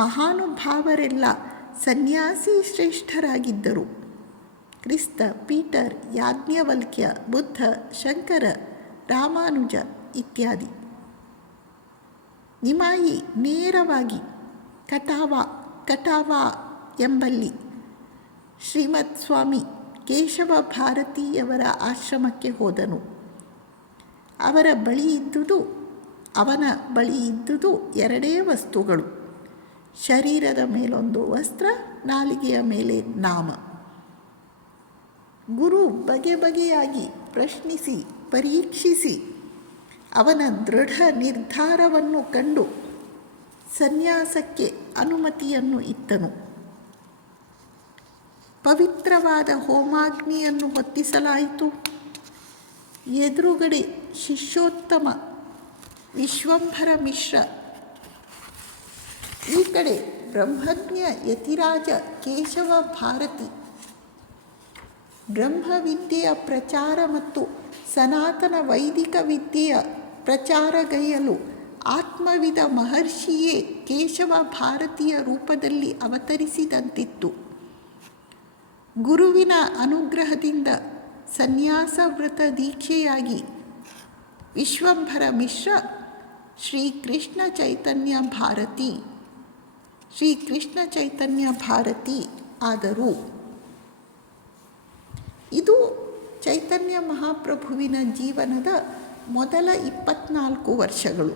ಮಹಾನುಭಾವರೆಲ್ಲ ಸನ್ಯಾಸಿ ಶ್ರೇಷ್ಠರಾಗಿದ್ದರು. ಕ್ರಿಸ್ತ, ಪೀಟರ್, ಯಾಜ್ಞವಲ್ಕ್ಯ, ಬುದ್ಧ, ಶಂಕರ, ರಾಮಾನುಜ ಇತ್ಯಾದಿ. ನಿಮಾಯಿ ನೇರವಾಗಿ ಕಟಾವಾ ಎಂಬಲ್ಲಿ ಶ್ರೀಮತ್ ಸ್ವಾಮಿ ಕೇಶವ ಭಾರತಿಯವರ ಆಶ್ರಮಕ್ಕೆ ಹೋದನು. ಅವನ ಬಳಿ ಇದ್ದುದು ಎರಡೇ ವಸ್ತುಗಳು: ಶರೀರದ ಮೇಲೊಂದು ವಸ್ತ್ರ, ನಾಲಿಗೆಯ ಮೇಲೆ ನಾಮ. ಗುರು ಬಗೆಯಾಗಿ ಪ್ರಶ್ನಿಸಿ ಪರೀಕ್ಷಿಸಿ ಅವನ ದೃಢ ನಿರ್ಧಾರವನ್ನು ಕಂಡು ಸನ್ಯಾಸಕ್ಕೆ ಅನುಮತಿಯನ್ನು ಇತ್ತನು. ಪವಿತ್ರವಾದ ಹೋಮಾಗ್ನಿಯನ್ನು ಹೊತ್ತಿಸಲಾಯಿತು. ಎದುರುಗಡೆ ಶಿಷ್ಯೋತ್ತಮ ವಿಶ್ವಂಭರ ಮಿಶ್ರ, ಈ ಕಡೆ ಬ್ರಹ್ಮಜ್ಞ ಯತಿರಾಜ ಕೇಶವ ಭಾರತಿ. ಬ್ರಹ್ಮವಿದ್ಯೆಯ ಪ್ರಚಾರ ಮತ್ತು ಸನಾತನ ವೈದಿಕ ವಿದ್ಯೆಯ ಪ್ರಚಾರಗೈಯಲು ಆತ್ಮವಿದ ಮಹರ್ಷಿಯೇ ಕೇಶವ ಭಾರತೀಯ ರೂಪದಲ್ಲಿ ಅವತರಿಸಿದಂತಿತ್ತು. ಗುರುವಿನ ಅನುಗ್ರಹದಿಂದ ಸನ್ಯಾಸ ವ್ರತ ದೀಕ್ಷೆಯಾಗಿ ವಿಶ್ವಂಭರ ಮಿಶ್ರ ಶ್ರೀಕೃಷ್ಣ ಚೈತನ್ಯ ಭಾರತಿ ಆದರು. ಇದು ಚೈತನ್ಯ ಮಹಾಪ್ರಭುವಿನ ಜೀವನದ ಮೊದಲ 24 ವರ್ಷಗಳು.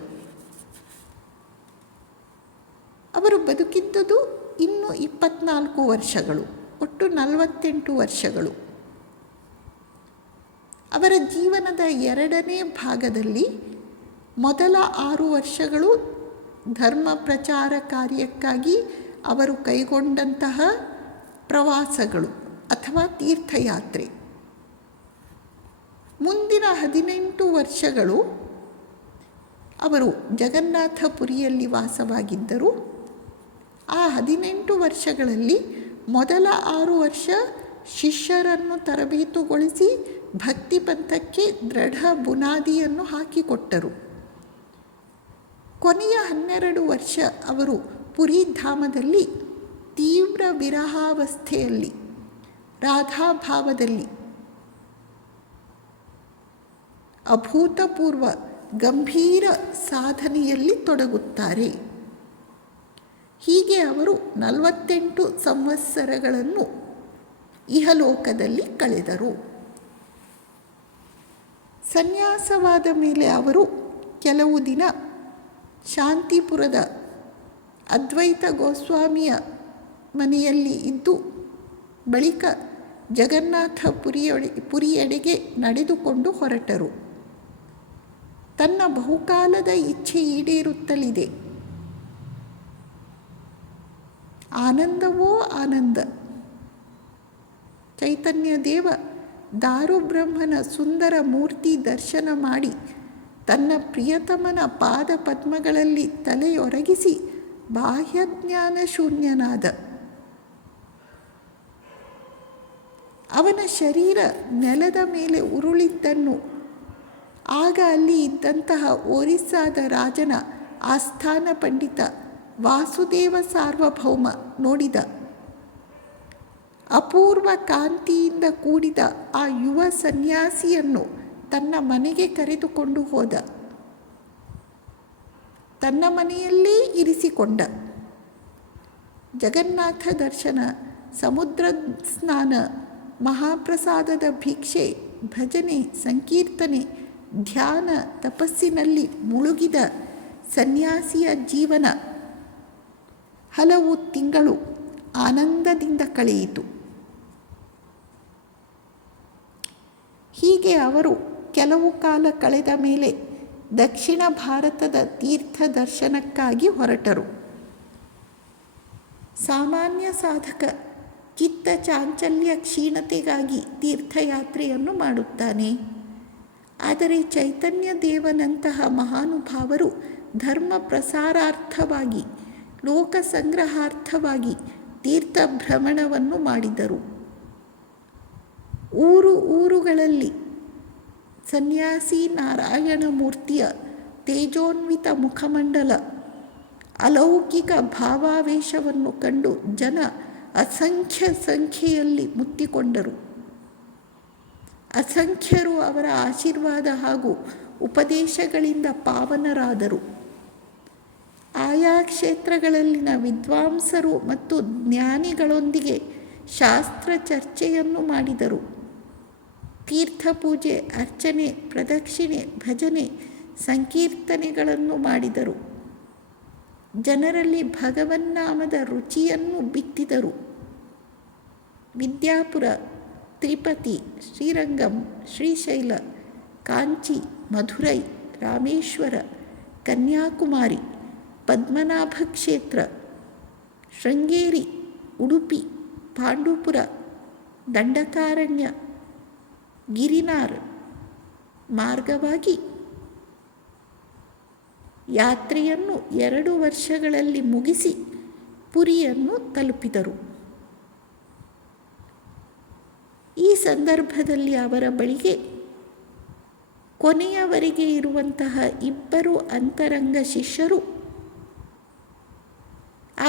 ಅವರು ಬದುಕಿದ್ದುದು ಇನ್ನೂ 24 ವರ್ಷಗಳು, ಒಟ್ಟು 48 ವರ್ಷಗಳು. ಅವರ ಜೀವನದ ಎರಡನೇ ಭಾಗದಲ್ಲಿ ಮೊದಲ 6 ವರ್ಷಗಳು ಧರ್ಮ ಪ್ರಚಾರ ಕಾರ್ಯಕ್ಕಾಗಿ ಅವರು ಕೈಗೊಂಡಂತಹ ಪ್ರವಾಸಗಳು ಅಥವಾ ತೀರ್ಥಯಾತ್ರೆ. ಮುಂದಿನ 18 ವರ್ಷಗಳು ಅವರು ಜಗನ್ನಾಥಪುರಿಯಲ್ಲಿ ವಾಸವಾಗಿದ್ದರು. ಆ 18 ವರ್ಷಗಳಲ್ಲಿ ಮೊದಲ 6 ವರ್ಷ ಶಿಷ್ಯರನ್ನು ತರಬೇತುಗೊಳಿಸಿ ಭಕ್ತಿಪಂಥಕ್ಕೆ ದೃಢ ಬುನಾದಿಯನ್ನು ಹಾಕಿಕೊಟ್ಟರು. ಕೊನೆಯ 12 ವರ್ಷ ಅವರು ಪುರಿಧಾಮದಲ್ಲಿ ತೀವ್ರ ವಿರಹಾವಸ್ಥೆಯಲ್ಲಿ, ರಾಧಾಭಾವದಲ್ಲಿ ಅಭೂತಪೂರ್ವ ಗಂಭೀರ ಸಾಧನೆಯಲ್ಲಿ ತೊಡಗುತ್ತಾರೆ. ಹೀಗೆ ಅವರು 48 ಸಂವತ್ಸರಗಳನ್ನು ಇಹಲೋಕದಲ್ಲಿ ಕಳೆದರು. ಸನ್ಯಾಸವಾದ ಮೇಲೆ ಅವರು ಕೆಲವು ದಿನ ಶಾಂತಿಪುರದ ಅದ್ವೈತ ಗೋಸ್ವಾಮಿಯ ಮನೆಯಲ್ಲಿ ಇದ್ದು ಬಳಿಕ ಜಗನ್ನಾಥಪುರಿಯೆಡೆಗೆ ನಡೆದುಕೊಂಡು ಹೊರಟರು. ತನ್ನ ಬಹುಕಾಲದ ಇಚ್ಛೆ ಈಡೇರುತ್ತಲಿದೆ. ಆನಂದವೋ ಆನಂದ. ಚೈತನ್ಯ ದೇವ ದಾರುಬ್ರಹ್ಮನ ಸುಂದರ ಮೂರ್ತಿ ದರ್ಶನ ಮಾಡಿ ತನ್ನ ಪ್ರಿಯತಮನ ಪಾದ ಪದ್ಮಗಳಲ್ಲಿ ತಲೆಯೊರಗಿಸಿ ಬಾಹ್ಯಜ್ಞಾನ ಶೂನ್ಯನಾದ. ಅವನ ಶರೀರ ನೆಲದ ಮೇಲೆ ಉರುಳಿದ್ದನ್ನು ಆಗ ಅಲ್ಲಿ ಇದ್ದಂತಹ ಒರಿಸ್ಸಾದ ರಾಜನ ಆಸ್ಥಾನ ಪಂಡಿತ ವಾಸುದೇವ ಸಾರ್ವಭೌಮ ನೋಡಿದ. ಅಪೂರ್ವ ಕಾಂತಿಯಿಂದ ಕೂಡಿದ ಆ ಯುವ ಸನ್ಯಾಸಿಯನ್ನು ತನ್ನ ಮನೆಗೆ ಕರೆದುಕೊಂಡು ಹೋದ. ತನ್ನ ಮನೆಯಲ್ಲೇ ಇರಿಸಿಕೊಂಡ. ಜಗನ್ನಾಥ ದರ್ಶನ, ಸಮುದ್ರ ಸ್ನಾನ, ಮಹಾಪ್ರಸಾದದ ಭಿಕ್ಷೆ, ಭಜನೆ, ಸಂಕೀರ್ತನೆ, ಧ್ಯಾನ, ತಪಸ್ಸಿನಲ್ಲಿ ಮುಳುಗಿದ ಸನ್ಯಾಸಿಯ ಜೀವನ ಹಲವು ತಿಂಗಳು ಆನಂದದಿಂದ ಕಳೆಯಿತು. ಹೀಗೆ ಅವರು ಕೆಲವು ಕಾಲ ಕಳೆದ ಮೇಲೆ ದಕ್ಷಿಣ ಭಾರತದ ತೀರ್ಥ ದರ್ಶನಕ್ಕಾಗಿ ಹೊರಟರು. ಸಾಮಾನ್ಯ ಸಾಧಕ ಚಿತ್ತ ಚಾಂಚಲ್ಯ ಕ್ಷೀಣತೆಗಾಗಿ ತೀರ್ಥಯಾತ್ರೆಯನ್ನು ಮಾಡುತ್ತಾನೆ. ಆದರೆ ಚೈತನ್ಯ ದೇವನಂತಹ ಮಹಾನುಭಾವರು ಧರ್ಮ ಪ್ರಸಾರಾರ್ಥವಾಗಿ, ಲೋಕ ಸಂಗ್ರಹಾರ್ಥವಾಗಿ ತೀರ್ಥ ಭ್ರಮಣವನ್ನು ಮಾಡಿದರು. ಊರುಗಳಲ್ಲಿ ಸನ್ಯಾಸಿ ನಾರಾಯಣ ಮೂರ್ತಿಯ ತೇಜೋನ್ವಿತ ಮುಖಮಂಡಲ, ಅಲೌಕಿಕ ಭಾವಾವೇಶವನ್ನು ಕಂಡು ಜನ ಅಸಂಖ್ಯ ಸಂಖ್ಯೆಯಲ್ಲಿ ಮುತ್ತಿಕೊಂಡರು. ಅಸಂಖ್ಯರು ಅವರ ಆಶೀರ್ವಾದ ಹಾಗೂ ಉಪದೇಶಗಳಿಂದ ಪಾವನರಾದರು. ಆಯಾ ಕ್ಷೇತ್ರಗಳಲ್ಲಿನ ವಿದ್ವಾಂಸರು ಮತ್ತು ಜ್ಞಾನಿಗಳೊಂದಿಗೆ ಶಾಸ್ತ್ರ ಚರ್ಚೆಯನ್ನು ಮಾಡಿದರು. ತೀರ್ಥಪೂಜೆ, ಅರ್ಚನೆ, ಪ್ರದಕ್ಷಿಣೆ, ಭಜನೆ, ಸಂಕೀರ್ತನೆಗಳನ್ನು ಮಾಡಿದರು. ಜನರಲ್ಲಿ ಭಗವನ್ನಾಮದ ರುಚಿಯನ್ನು ಬಿತ್ತಿದರು. ವಿದ್ಯಾಪುರ, ತಿರುಪತಿ, ಶ್ರೀರಂಗಂ, ಶ್ರೀಶೈಲ, ಕಾಂಚಿ, ಮಧುರೈ, ರಾಮೇಶ್ವರ, ಕನ್ಯಾಕುಮಾರಿ, ಪದ್ಮನಾಭ ಕ್ಷೇತ್ರ, ಶೃಂಗೇರಿ, ಉಡುಪಿ, ಪಾಂಡವಪುರ, ದಂಡಕಾರಣ್ಯ, ಗಿರಿನಾರ್ ಮಾರ್ಗವಾಗಿ ಯಾತ್ರೆಯನ್ನು 2 ವರ್ಷಗಳಲ್ಲಿ ಮುಗಿಸಿ ಪುರಿಯನ್ನು ತಲುಪಿದರು. ಈ ಸಂದರ್ಭದಲ್ಲಿ ಅವರ ಬಳಿಗೆ ಕೊನೆಯವರೆಗೆ ಇರುವಂತಹ 2 ಅಂತರಂಗ ಶಿಷ್ಯರು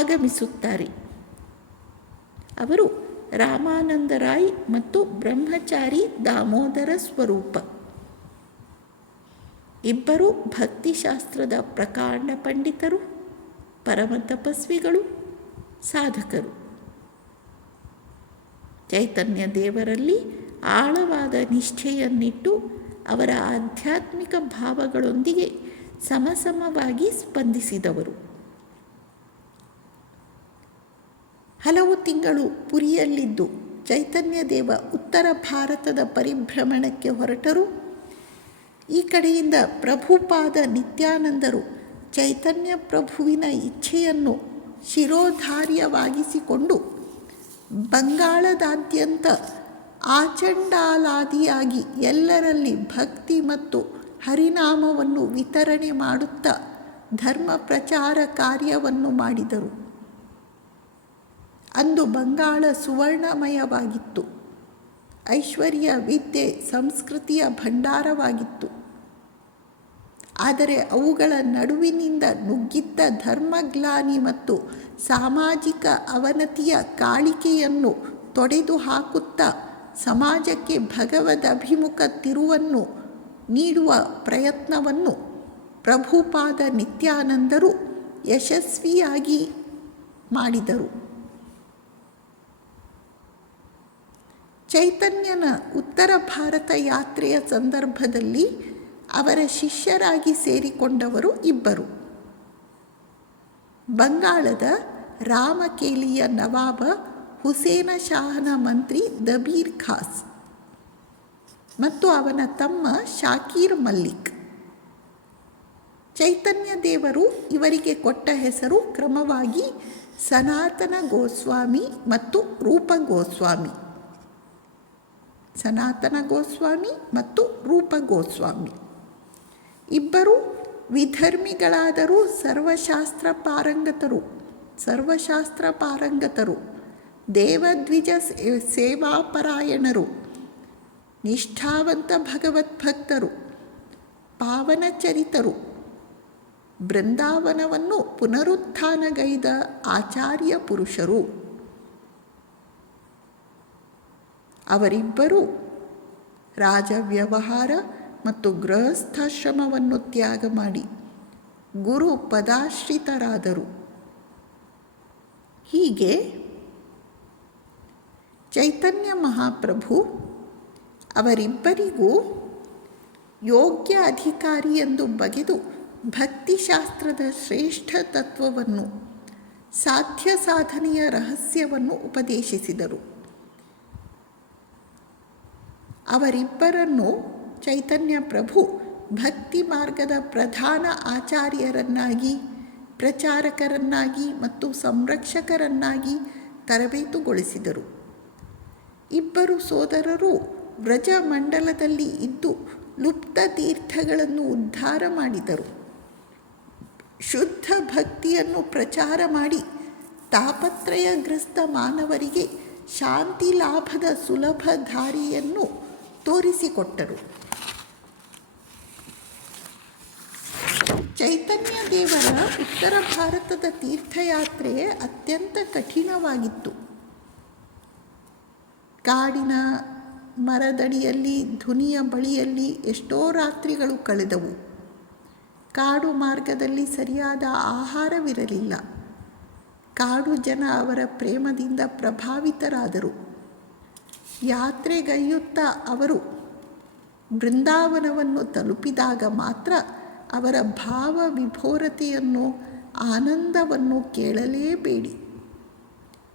ಆಗಮಿಸುತ್ತಾರೆ. ಅವರು ರಾಮಾನಂದರಾಯ್ ಮತ್ತು ಬ್ರಹ್ಮಚಾರಿ ದಾಮೋದರ ಸ್ವರೂಪ. ಇಬ್ಬರು ಭಕ್ತಿಶಾಸ್ತ್ರದ ಪ್ರಕಾಂಡ ಪಂಡಿತರು, ಪರಮ ತಪಸ್ವಿಗಳು, ಸಾಧಕರು. ಚೈತನ್ಯ ದೇವರಲ್ಲಿ ಆಳವಾದ ನಿಷ್ಠೆಯನ್ನಿಟ್ಟು ಅವರ ಆಧ್ಯಾತ್ಮಿಕ ಭಾವಗಳೊಂದಿಗೆ ಸಮಸಮವಾಗಿ ಸ್ಪಂದಿಸಿದವರು. ಹಲವು ತಿಂಗಳು ಪುರಿಯಲ್ಲಿದ್ದು ಚೈತನ್ಯ ದೇವ ಉತ್ತರ ಭಾರತದ ಪರಿಭ್ರಮಣಕ್ಕೆ ಹೊರಟರು. ಈ ಕಡೆಯಿಂದ ಪ್ರಭುಪಾದ ನಿತ್ಯಾನಂದರು ಚೈತನ್ಯ ಪ್ರಭುವಿನ ಇಚ್ಛೆಯನ್ನು ಶಿರೋಧಾರ್ಯವಾಗಿಸಿಕೊಂಡು ಬಂಗಾಳದಾದ್ಯಂತ ಆಚಂಡಾಲಾದಿಯಾಗಿ ಎಲ್ಲರಲ್ಲಿ ಭಕ್ತಿ ಮತ್ತು ಹರಿನಾಮವನ್ನು ವಿತರಣೆ ಮಾಡುತ್ತಾ ಧರ್ಮ ಪ್ರಚಾರ ಕಾರ್ಯವನ್ನು ಮಾಡಿದರು. ಅಂದು ಬಂಗಾಳ ಸುವರ್ಣಮಯವಾಗಿತ್ತು. ಐಶ್ವರ್ಯ, ವಿದ್ಯೆ, ಸಂಸ್ಕೃತಿಯ ಭಂಡಾರವಾಗಿತ್ತು. ಆದರೆ ಅವುಗಳ ನಡುವಿನಿಂದ ನುಗ್ಗಿದ್ದ ಧರ್ಮಗ್ಲಾನಿ ಮತ್ತು ಸಾಮಾಜಿಕ ಅವನತಿಯ ಕಾಳಿಕೆಯನ್ನು ತೊಡೆದು ಹಾಕುತ್ತಾ ಸಮಾಜಕ್ಕೆ ಭಗವದಭಿಮುಖ ತಿರುವನ್ನು ನೀಡುವ ಪ್ರಯತ್ನವನ್ನು ಪ್ರಭುಪಾದ ನಿತ್ಯಾನಂದರು ಯಶಸ್ವಿಯಾಗಿ ಮಾಡಿದರು. ಚೈತನ್ಯನ ಉತ್ತರ ಭಾರತ ಯಾತ್ರೆಯ ಸಂದರ್ಭದಲ್ಲಿ ಅವರ ಶಿಷ್ಯರಾಗಿ ಸೇರಿಕೊಂಡವರು 2. ಬಂಗಾಳದ ರಾಮಕೇಲಿಯ ನವಾಬ ಹುಸೇನ ಶಾಹನ ಮಂತ್ರಿ ದಬೀರ್ ಖಾಸ್ ಮತ್ತು ಅವನ ತಮ್ಮ ಶಾಕೀರ್ ಮಲ್ಲಿಕ್. ಚೈತನ್ಯ ದೇವರು ಇವರಿಗೆ ಕೊಟ್ಟ ಹೆಸರು ಕ್ರಮವಾಗಿ ಸನಾತನ ಗೋಸ್ವಾಮಿ ಮತ್ತು ರೂಪ ಗೋಸ್ವಾಮಿ. ಸನಾತನ ಗೋಸ್ವಾಮಿ ಮತ್ತು ರೂಪ ಗೋಸ್ವಾಮಿ ಇಬ್ಬರು ವಿಧರ್ಮಿಗಳಾದರೂ ಸರ್ವಶಾಸ್ತ್ರ ಪಾರಂಗತರು, ದೇವದ್ವಿಜ ಸೇವಾಪರಾಯಣರು, ನಿಷ್ಠಾವಂತ ಭಗವದ್ಭಕ್ತರು, ಪಾವನಚರಿತರು, ಬೃಂದಾವನವನ್ನು ಪುನರುತ್ಥಾನಗೈದ ಆಚಾರ್ಯ ಪುರುಷರು. ಅವರಿಬ್ಬರೂ ರಾಜವ್ಯವಹಾರ ಮತ್ತು ಗೃಹಸ್ಥಾಶ್ರಮವನ್ನು ತ್ಯಾಗ ಮಾಡಿ ಗುರು ಪದಾಶ್ರಿತರಾದರು. ಹೀಗೆ ಚೈತನ್ಯ ಮಹಾಪ್ರಭು ಅವರಿಬ್ಬರಿಗೂ ಯೋಗ್ಯ ಅಧಿಕಾರಿ ಎಂದು ಬಗೆದು ಭಕ್ತಿಶಾಸ್ತ್ರದ ಶ್ರೇಷ್ಠ ತತ್ವವನ್ನು, ಸಾಧ್ಯ ಸಾಧನೆಯ ರಹಸ್ಯವನ್ನು ಉಪದೇಶಿಸಿದರು. ಅವರಿಬ್ಬರನ್ನು ಚೈತನ್ಯ ಪ್ರಭು ಭಕ್ತಿ ಮಾರ್ಗದ ಪ್ರಧಾನ ಆಚಾರ್ಯರನ್ನಾಗಿ, ಪ್ರಚಾರಕರನ್ನಾಗಿ ಮತ್ತು ಸಂರಕ್ಷಕರನ್ನಾಗಿ ತರಬೇತುಗೊಳಿಸಿದರು. 2 ಸೋದರರು ವ್ರಜಮಂಡಲದಲ್ಲಿ ಇದ್ದು ಲುಪ್ತ ತೀರ್ಥಗಳನ್ನು ಉದ್ಧಾರ ಮಾಡಿದರು. ಶುದ್ಧ ಭಕ್ತಿಯನ್ನು ಪ್ರಚಾರ ಮಾಡಿ ತಾಪತ್ರಯಗ್ರಸ್ತ ಮಾನವರಿಗೆ ಶಾಂತಿ ಲಾಭದ ಸುಲಭ ದಾರಿಯನ್ನು ತೋರಿಸಿಕೊಟ್ಟರು. ಚೈತನ್ಯ ದೇವರ ಉತ್ತರ ಭಾರತದ ತೀರ್ಥಯಾತ್ರೆ ಅತ್ಯಂತ ಕಠಿಣವಾಗಿತ್ತು. ಕಾಡಿನ ಮರದಡಿಯಲ್ಲಿ ಧುನಿಯ ಬಳಿಯಲ್ಲಿ ಎಷ್ಟೋ ರಾತ್ರಿಗಳು ಕಳೆದವು. ಕಾಡು ಮಾರ್ಗದಲ್ಲಿ ಸರಿಯಾದ ಆಹಾರವಿರಲಿಲ್ಲ. ಕಾಡು ಜನ ಅವರ ಪ್ರೇಮದಿಂದ ಪ್ರಭಾವಿತರಾದರು. ಯಾತ್ರೆಗೈಯುತ್ತಾ ಅವರು ಬೃಂದಾವನವನ್ನು ತಲುಪಿದಾಗ ಮಾತ್ರ ಅವರ ಭಾವ ವಿಭೋರತೆಯನ್ನು, ಆನಂದವನ್ನು ಕೇಳಲೇಬೇಡಿ.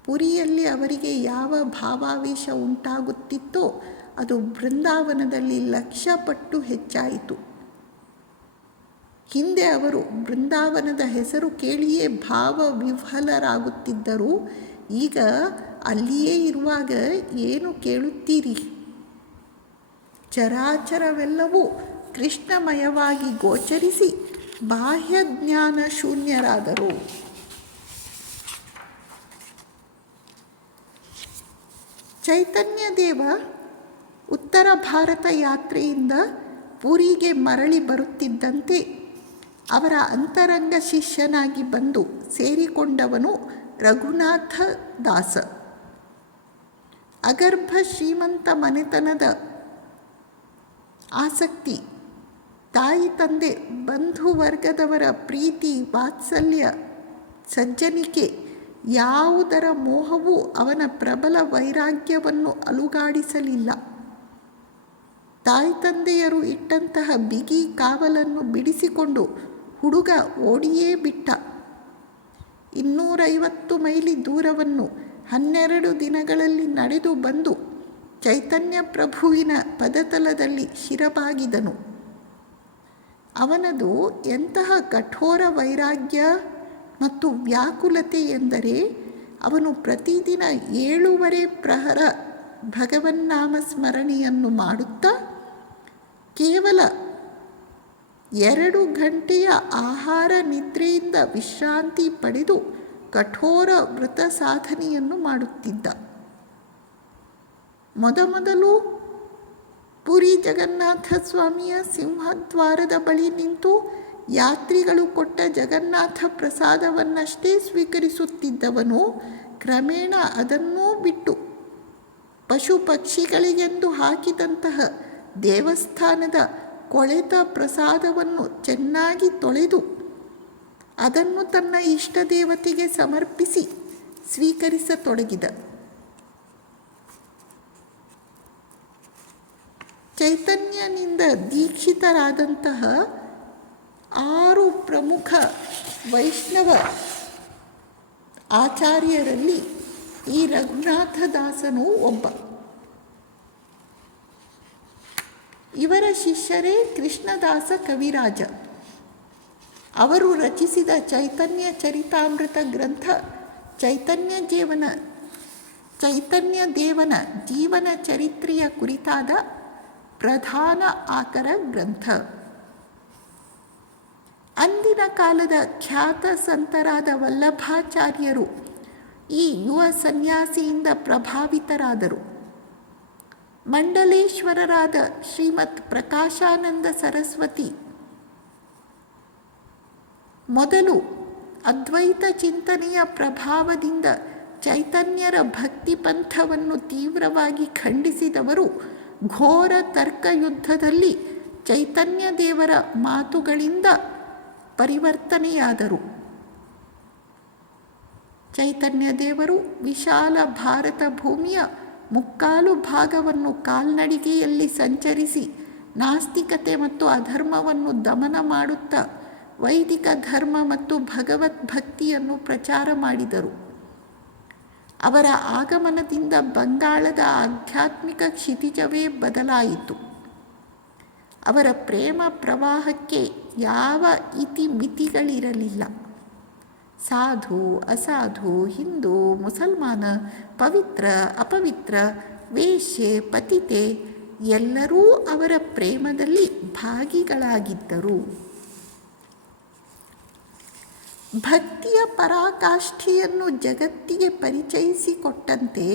ಪುರಿಯಲ್ಲಿ ಅವರಿಗೆ ಯಾವ ಭಾವಾವೇಶ ಉಂಟಾಗುತ್ತಿತ್ತೋ ಅದು ಬೃಂದಾವನದಲ್ಲಿ 1,00,000 ಪಟ್ಟು ಹೆಚ್ಚಾಯಿತು. ಹಿಂದೆ ಅವರು ಬೃಂದಾವನದ ಹೆಸರು ಕೇಳಿಯೇ ಭಾವ ವಿಹ್ವಲರಾಗುತ್ತಿದ್ದರು. ಈಗ ಅಲ್ಲಿಯೇ ಇರುವಾಗ ಏನು ಕೇಳುತ್ತೀರಿ? ಚರಾಚರವೆಲ್ಲವೂ ಕೃಷ್ಣಮಯವಾಗಿ ಗೋಚರಿಸಿ ಬಾಹ್ಯ ಜ್ಞಾನ ಶೂನ್ಯರಾದರು. ಚೈತನ್ಯದೇವ ಉತ್ತರ ಭಾರತ ಯಾತ್ರೆಯಿಂದ ಪುರಿಗೆ ಮರಳಿ ಬರುತ್ತಿದ್ದಂತೆ ಅವರ ಅಂತರಂಗ ಶಿಷ್ಯನಾಗಿ ಬಂದು ಸೇರಿಕೊಂಡವನು ರಘುನಾಥ ದಾಸ. ಅಗರ್ಭ ಶ್ರೀಮಂತ ಮನೆತನದ ಆಸಕ್ತಿ, ತಾಯಿ ತಂದೆ ಬಂಧು ವರ್ಗದವರ ಪ್ರೀತಿ ವಾತ್ಸಲ್ಯ, ಸಜ್ಜನಿಕೆ ಯಾವುದರ ಮೋಹವೂ ಅವನ ಪ್ರಬಲ ವೈರಾಗ್ಯವನ್ನು ಅಲುಗಾಡಿಸಲಿಲ್ಲ. ತಾಯಿ ತಂದೆಯರು ಇಟ್ಟಂತಹ ಬಿಗಿ ಕಾವಲನ್ನು ಬಿಡಿಸಿಕೊಂಡು ಹುಡುಗ ಓಡಿಯೇ ಬಿಟ್ಟ. 250 ಮೈಲಿ ದೂರವನ್ನು 12 ದಿನಗಳಲ್ಲಿ ನಡೆದು ಬಂದು ಚೈತನ್ಯ ಪ್ರಭುವಿನ ಪದತಲದಲ್ಲಿ ಶಿರಬಾಗಿದನು. ಅವನದು ಎಂತಹ ಕಠೋರ ವೈರಾಗ್ಯ ಮತ್ತು ವ್ಯಾಕುಲತೆ ಎಂದರೆ ಅವನು ಪ್ರತಿದಿನ 7 ಪ್ರಹರ ಭಗವನ್ನಾಮ ಸ್ಮರಣೆಯನ್ನು ಮಾಡುತ್ತಾ ಕೇವಲ 2 ಗಂಟೆಯ ಆಹಾರ ನಿದ್ರೆಯಿಂದ ವಿಶ್ರಾಂತಿ ಪಡೆದು ಕಠೋರ ವ್ರತ ಸಾಧನೆಯನ್ನು ಮಾಡುತ್ತಿದ್ದ. ಮೊದಮೊದಲು ಪುರಿ ಜಗನ್ನಾಥ ಸ್ವಾಮಿಯ ಸಿಂಹದ್ವಾರದ ಬಳಿ ನಿಂತು ಯಾತ್ರಿಗಳು ಕೊಟ್ಟ ಜಗನ್ನಾಥ ಪ್ರಸಾದವನ್ನಷ್ಟೇ ಸ್ವೀಕರಿಸುತ್ತಿದ್ದವನು ಕ್ರಮೇಣ ಅದನ್ನೂ ಬಿಟ್ಟು ಪಶು ಪಕ್ಷಿಗಳಿಗೆಂದು ಹಾಕಿದಂತಹ ದೇವಸ್ಥಾನದ ಕೊಳೆತ ಪ್ರಸಾದವನ್ನು ಚೆನ್ನಾಗಿ ತೊಳೆದು ಅದನ್ನು ತನ್ನ ಇಷ್ಟ ದೇವತೆಗೆ ಸಮರ್ಪಿಸಿ ಸ್ವೀಕರಿಸತೊಡಗಿದ. ಚೈತನ್ಯನಿಂದ ದೀಕ್ಷಿತರಾದಂತಹ 6 ಪ್ರಮುಖ ವೈಷ್ಣವ ಆಚಾರ್ಯರಲ್ಲಿ ಈ ರಘುನಾಥದಾಸನು ಒಬ್ಬ. ಇವರ ಶಿಷ್ಯರೇ ಕೃಷ್ಣದಾಸ ಕವಿರಾಜ. ಅವರು ರಚಿಸಿದ ಚೈತನ್ಯ ಚರಿತಾಮೃತ ಗ್ರಂಥ ಚೈತನ್ಯ ದೇವನ ಜೀವನ ಚರಿತ್ರೆಯ ಕುರಿತಾದ ಪ್ರಧಾನ ಆಕರ ಗ್ರಂಥ. ಅಂದಿನ ಕಾಲದ ಖ್ಯಾತ ಸಂತರಾದ ವಲ್ಲಭಾಚಾರ್ಯರು ಈ ಯುವ ಸನ್ಯಾಸಿಯಿಂದ ಪ್ರಭಾವಿತರಾದರು. ಮಂಡಲೇಶ್ವರರಾದ ಶ್ರೀಮತ್ ಪ್ರಕಾಶಾನಂದ ಸರಸ್ವತಿ ಮೊದಲು ಅದ್ವೈತ ಚಿಂತನೆಯ ಪ್ರಭಾವದಿಂದ ಚೈತನ್ಯರ ಭಕ್ತಿ ಪಂಥವನ್ನು ತೀವ್ರವಾಗಿ ಖಂಡಿಸಿದವರು ಘೋರ ತರ್ಕಯುದ್ಧದಲ್ಲಿ ಚೈತನ್ಯ ದೇವರ ಮಾತುಗಳಿಂದ ಪರಿವರ್ತನೆಯಾದರು. ಚೈತನ್ಯ ದೇವರು ವಿಶಾಲ ಭಾರತ ಭೂಮಿಯ 3/4 ಭಾಗವನ್ನು ಕಾಲ್ನಡಿಗೆಯಲ್ಲಿ ಸಂಚರಿಸಿ ನಾಸ್ತಿಕತೆ ಮತ್ತು ಅಧರ್ಮವನ್ನು ದಮನ ಮಾಡುತ್ತಾ ವೈದಿಕ ಧರ್ಮ ಮತ್ತು ಭಗವತ್ ಭಕ್ತಿಯನ್ನು ಪ್ರಚಾರ ಮಾಡಿದರು. ಅವರ ಆಗಮನದಿಂದ ಬಂಗಾಳದ ಆಧ್ಯಾತ್ಮಿಕ ಕ್ಷಿತಿಜವೇ ಬದಲಾಯಿತು. ಅವರ ಪ್ರೇಮ ಪ್ರವಾಹಕ್ಕೆ ಯಾವ ಇತಿಮಿತಿಗಳಿರಲಿಲ್ಲ. ಸಾಧು ಅಸಾಧು, ಹಿಂದೂ ಮುಸಲ್ಮಾನ, ಪವಿತ್ರ ಅಪವಿತ್ರ, ವೇಶ್ಯೆ ಪತಿತೆ ಎಲ್ಲರೂ ಅವರ ಪ್ರೇಮದಲ್ಲಿ ಭಾಗಿಗಳಾಗಿದ್ದರು. ಭಕ್ತಿಯ ಪರಾಕಾಷ್ಠೆಯನ್ನು ಜಗತ್ತಿಗೆ ಪರಿಚಯಿಸಿಕೊಟ್ಟಂತೆ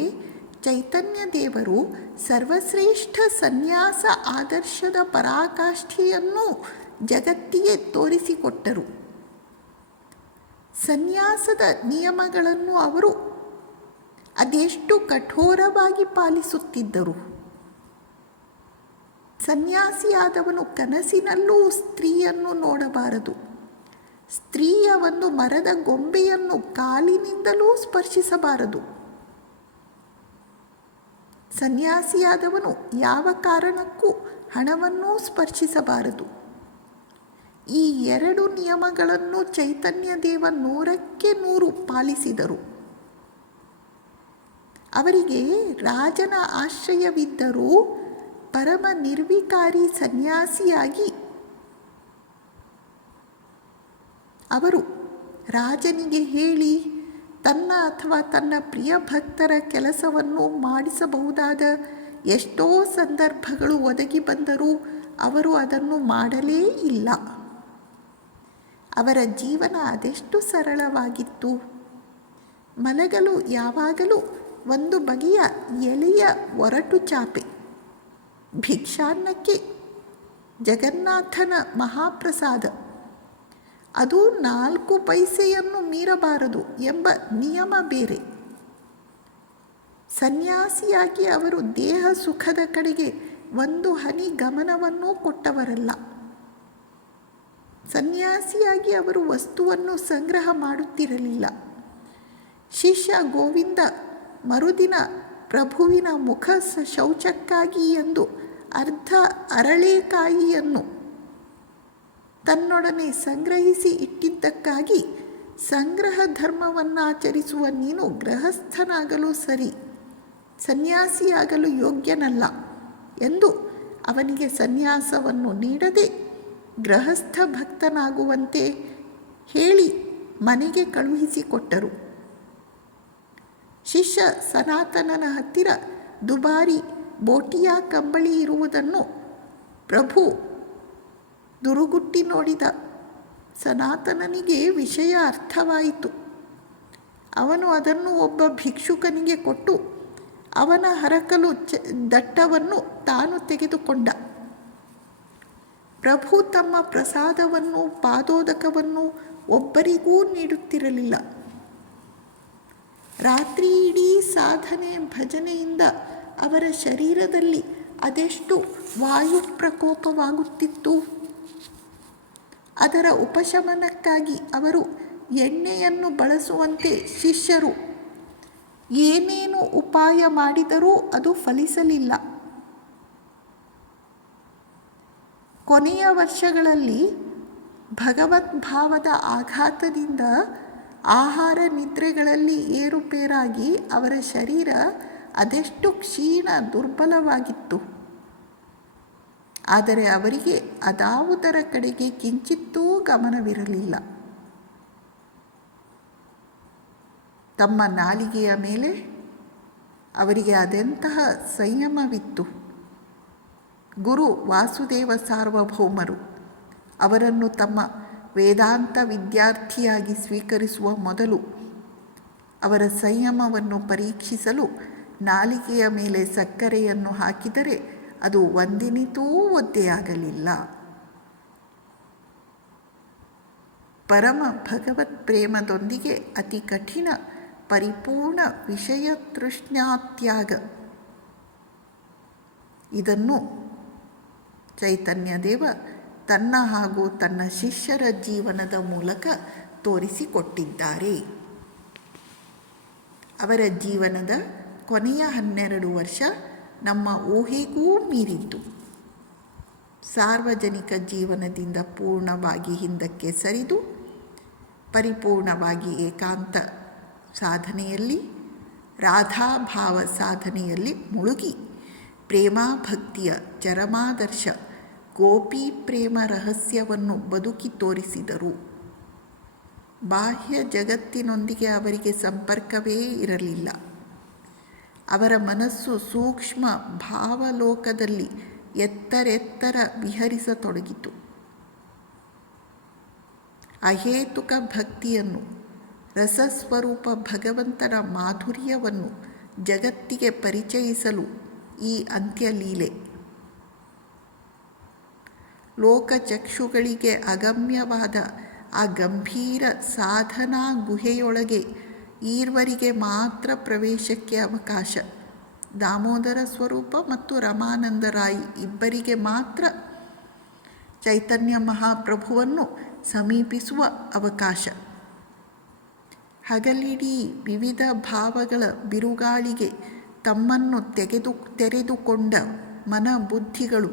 ಚೈತನ್ಯ ದೇವರು ಸರ್ವಶ್ರೇಷ್ಠ ಸನ್ಯಾಸ ಆದರ್ಶದ ಪರಾಕಾಷ್ಠೆಯನ್ನು ಜಗತ್ತಿಗೆ ತೋರಿಸಿಕೊಟ್ಟರು. ಸನ್ಯಾಸದ ನಿಯಮಗಳನ್ನು ಅವರು ಅದೆಷ್ಟು ಕಠೋರವಾಗಿ ಪಾಲಿಸುತ್ತಿದ್ದರು. ಸನ್ಯಾಸಿಯಾದವನು ಕನಸಿನಲ್ಲೂ ಸ್ತ್ರೀಯನ್ನು ನೋಡಬಾರದು. ಸ್ತ್ರೀಯ ಒಂದು ಮರದ ಗೊಂಬೆಯನ್ನು ಕಾಲಿನಿಂದಲೂ ಸ್ಪರ್ಶಿಸಬಾರದು. ಸನ್ಯಾಸಿಯಾದವನು ಯಾವ ಕಾರಣಕ್ಕೂ ಹಣವನ್ನೂ ಸ್ಪರ್ಶಿಸಬಾರದು. ಈ 2 ನಿಯಮಗಳನ್ನು ಚೈತನ್ಯದೇವ 100ಕ್ಕೆ 100 ಪಾಲಿಸಿದರು. ಅವರಿಗೆ ರಾಜನ ಆಶ್ರಯವಿದ್ದರೂ ಪರಮ ನಿರ್ವಿಕಾರಿ ಸನ್ಯಾಸಿಯಾಗಿ ಅವರು ರಾಜನಿಗೆ ಹೇಳಿ ತನ್ನ ಅಥವಾ ತನ್ನ ಪ್ರಿಯ ಭಕ್ತರ ಕೆಲಸವನ್ನು ಮಾಡಿಸಬಹುದಾದ ಎಷ್ಟೋ ಸಂದರ್ಭಗಳು ಒದಗಿ ಬಂದರೂ ಅವರು ಅದನ್ನು ಮಾಡಲೇ ಇಲ್ಲ. ಅವರ ಜೀವನ ಅದೆಷ್ಟು ಸರಳವಾಗಿತ್ತು. ಮಲಗಲು ಯಾವಾಗಲೂ ಒಂದು ಬಗೆಯ ಎಲೆಯ ಒರಟು ಚಾಪೆ, ಭಿಕ್ಷಾನ್ನಕ್ಕೆ ಜಗನ್ನಾಥನ ಮಹಾಪ್ರಸಾದ, ಅದು 4 ಪೈಸೆಯನ್ನು ಮೀರಬಾರದು ಎಂಬ ನಿಯಮ ಬೇರೆ. ಸನ್ಯಾಸಿಯಾಗಿ ಅವರು ದೇಹ ಸುಖದ ಕಡೆಗೆ ಒಂದು ಹನಿ ಗಮನವನ್ನೂ ಕೊಟ್ಟವರಲ್ಲ. ಸನ್ಯಾಸಿಯಾಗಿ ಅವರು ವಸ್ತುವನ್ನು ಸಂಗ್ರಹ ಮಾಡುತ್ತಿರಲಿಲ್ಲ. ಶಿಷ್ಯ ಗೋವಿಂದ ಮರುದಿನ ಪ್ರಭುವಿನ ಮುಖ ಶೌಚಕ್ಕಾಗಿ ಎಂದು ಅರ್ಧ ಅರಳೆಕಾಯಿಯನ್ನು ತನ್ನೊಡನೆ ಸಂಗ್ರಹಿಸಿ ಇಟ್ಟಿದ್ದಕ್ಕಾಗಿ ಸಂಗ್ರಹ ಧರ್ಮವನ್ನಾಚರಿಸುವ ನೀನು ಗೃಹಸ್ಥನಾಗಲು ಸರಿ, ಸನ್ಯಾಸಿಯಾಗಲು ಯೋಗ್ಯನಲ್ಲ ಎಂದು ಅವನಿಗೆ ಸನ್ಯಾಸವನ್ನು ನೀಡದೆ ಗೃಹಸ್ಥ ಭಕ್ತನಾಗುವಂತೆ ಹೇಳಿ ಮನೆಗೆ ಕಳುಹಿಸಿಕೊಟ್ಟರು. ಶಿಷ್ಯ ಸನಾತನನ ಹತ್ತಿರ ದುಬಾರಿ ಬೋಟಿಯಾ ಕಂಬಳಿ ಇರುವುದನ್ನು ಪ್ರಭು ದುರುಗುಟ್ಟಿ ನೋಡಿದ. ಸನಾತನನಿಗೆ ವಿಷಯ ಅರ್ಥವಾಯಿತು. ಅವನು ಅದನ್ನು ಒಬ್ಬ ಭಿಕ್ಷುಕನಿಗೆ ಕೊಟ್ಟು ಅವನ ಹರಕಲು ದಟ್ಟವನ್ನು ತಾನು ತೆಗೆದುಕೊಂಡ. ಪ್ರಭು ತಮ್ಮ ಪ್ರಸಾದವನ್ನು ಪಾದೋದಕವನ್ನು ಒಬ್ಬರಿಗೂ ನೀಡುತ್ತಿರಲಿಲ್ಲ. ರಾತ್ರಿ ಇಡೀ ಸಾಧನೆ ಭಜನೆಯಿಂದ ಅವರ ಶರೀರದಲ್ಲಿ ಅದೆಷ್ಟು ವಾಯು ಪ್ರಕೋಪವಾಗುತ್ತಿತ್ತು. ಅದರ ಉಪಶಮನಕ್ಕಾಗಿ ಅವರು ಎಣ್ಣೆಯನ್ನು ಬಳಸುವಂತೆ ಶಿಷ್ಯರು ಏನೇನು ಉಪಾಯ ಮಾಡಿದರೂ ಅದು ಫಲಿಸಲಿಲ್ಲ. ಕೊನೆಯ ವರ್ಷಗಳಲ್ಲಿ ಭಗವದ್ಭಾವದ ಆಘಾತದಿಂದ ಆಹಾರ ನಿದ್ರೆಗಳಲ್ಲಿ ಏರುಪೇರಾಗಿ ಅವರ ಶರೀರ ಅದೆಷ್ಟು ಕ್ಷೀಣ ದುರ್ಬಲವಾಗಿತ್ತು. ಆದರೆ ಅವರಿಗೆ ಅದಾವುದರ ಕಡೆಗೆ ಕಿಂಚಿತ್ತೂ ಗಮನವಿರಲಿಲ್ಲ. ತಮ್ಮ ನಾಲಿಗೆಯ ಮೇಲೆ ಅವರಿಗೆ ಅದೆಂತಹ ಸಂಯಮವಿತ್ತು. ಗುರು ವಾಸುದೇವ ಸಾರ್ವಭೌಮರು ಅವರನ್ನು ತಮ್ಮ ವೇದಾಂತ ವಿದ್ಯಾರ್ಥಿಯಾಗಿ ಸ್ವೀಕರಿಸುವ ಮೊದಲು ಅವರ ಸಂಯಮವನ್ನು ಪರೀಕ್ಷಿಸಲು ನಾಲಿಗೆಯ ಮೇಲೆ ಸಕ್ಕರೆಯನ್ನು ಹಾಕಿದರೆ ಅದು ಒಂದಿನಿತೂ ಒದ್ದೆಯಾಗಲಿಲ್ಲ. ಪರಮ ಭಗವತ್ ಪ್ರೇಮದೊಂದಿಗೆ ಅತಿ ಕಠಿಣ ಪರಿಪೂರ್ಣ ವಿಷಯ ತೃಷ್ಣಾತ್ಯಾಗ, ಇದನ್ನು ಚೈತನ್ಯದೇವ ತನ್ನ ಹಾಗೂ ತನ್ನ ಶಿಷ್ಯರ ಜೀವನದ ಮೂಲಕ ತೋರಿಸಿಕೊಟ್ಟಿದ್ದಾರೆ. ಅವರ ಜೀವನದ ಕೊನೆಯ 12 ವರ್ಷ ನಮ್ಮ ಊಹೆಗೂ ಮೀರಿದ್ದು. ಸಾರ್ವಜನಿಕ ಜೀವನದಿಂದ ಪೂರ್ಣವಾಗಿ ಹಿಂದಕ್ಕೆ ಸರಿದು ಪರಿಪೂರ್ಣವಾಗಿ ಏಕಾಂತ ಸಾಧನೆಯಲ್ಲಿ, ರಾಧಾಭಾವ ಸಾಧನೆಯಲ್ಲಿ ಮುಳುಗಿ ಪ್ರೇಮಾಭಕ್ತಿಯ ಚರಮಾದರ್ಶ ಗೋಪಿ ಪ್ರೇಮ ರಹಸ್ಯವನ್ನು ಬದುಕಿ ತೋರಿಸಿದರು. ಬಾಹ್ಯ ಜಗತ್ತಿನೊಂದಿಗೆ ಅವರಿಗೆ ಸಂಪರ್ಕವೇ ಇರಲಿಲ್ಲ. ಅವರ ಮನಸ್ಸು ಸೂಕ್ಷ್ಮ ಭಾವಲೋಕದಲ್ಲಿ ಎತ್ತರ ವಿಹರಿಸತೊಡಗಿತು. ಅಹೇತುಕ ಭಕ್ತಿಯನ್ನು, ರಸಸ್ವರೂಪ ಭಗವಂತನ ಮಾಧುರ್ಯವನ್ನು ಜಗತ್ತಿಗೆ ಪರಿಚಯಿಸಲು ಈ ಅಂತ್ಯಲೀಲೆ. ಲೋಕಚಕ್ಷುಗಳಿಗೆ ಅಗಮ್ಯವಾದ ಆ ಗಂಭೀರ ಸಾಧನಾ ಗುಹೆಯೊಳಗೆ ಈರ್ವರಿಗೆ ಮಾತ್ರ ಪ್ರವೇಶಕ್ಕೆ ಅವಕಾಶ. ದಾಮೋದರ ಸ್ವರೂಪ ಮತ್ತು ರಮಾನಂದರಾಯಿ ಇಬ್ಬರಿಗೆ ಮಾತ್ರ ಚೈತನ್ಯ ಮಹಾಪ್ರಭುವನ್ನು ಸಮೀಪಿಸುವ ಅವಕಾಶ. ಹಗಲಿಡೀ ವಿವಿಧ ಭಾವಗಳ ಬಿರುಗಾಳಿಗೆ ತಮ್ಮನ್ನು ತೆರೆದುಕೊಂಡ ಮನಬುದ್ಧಿಗಳು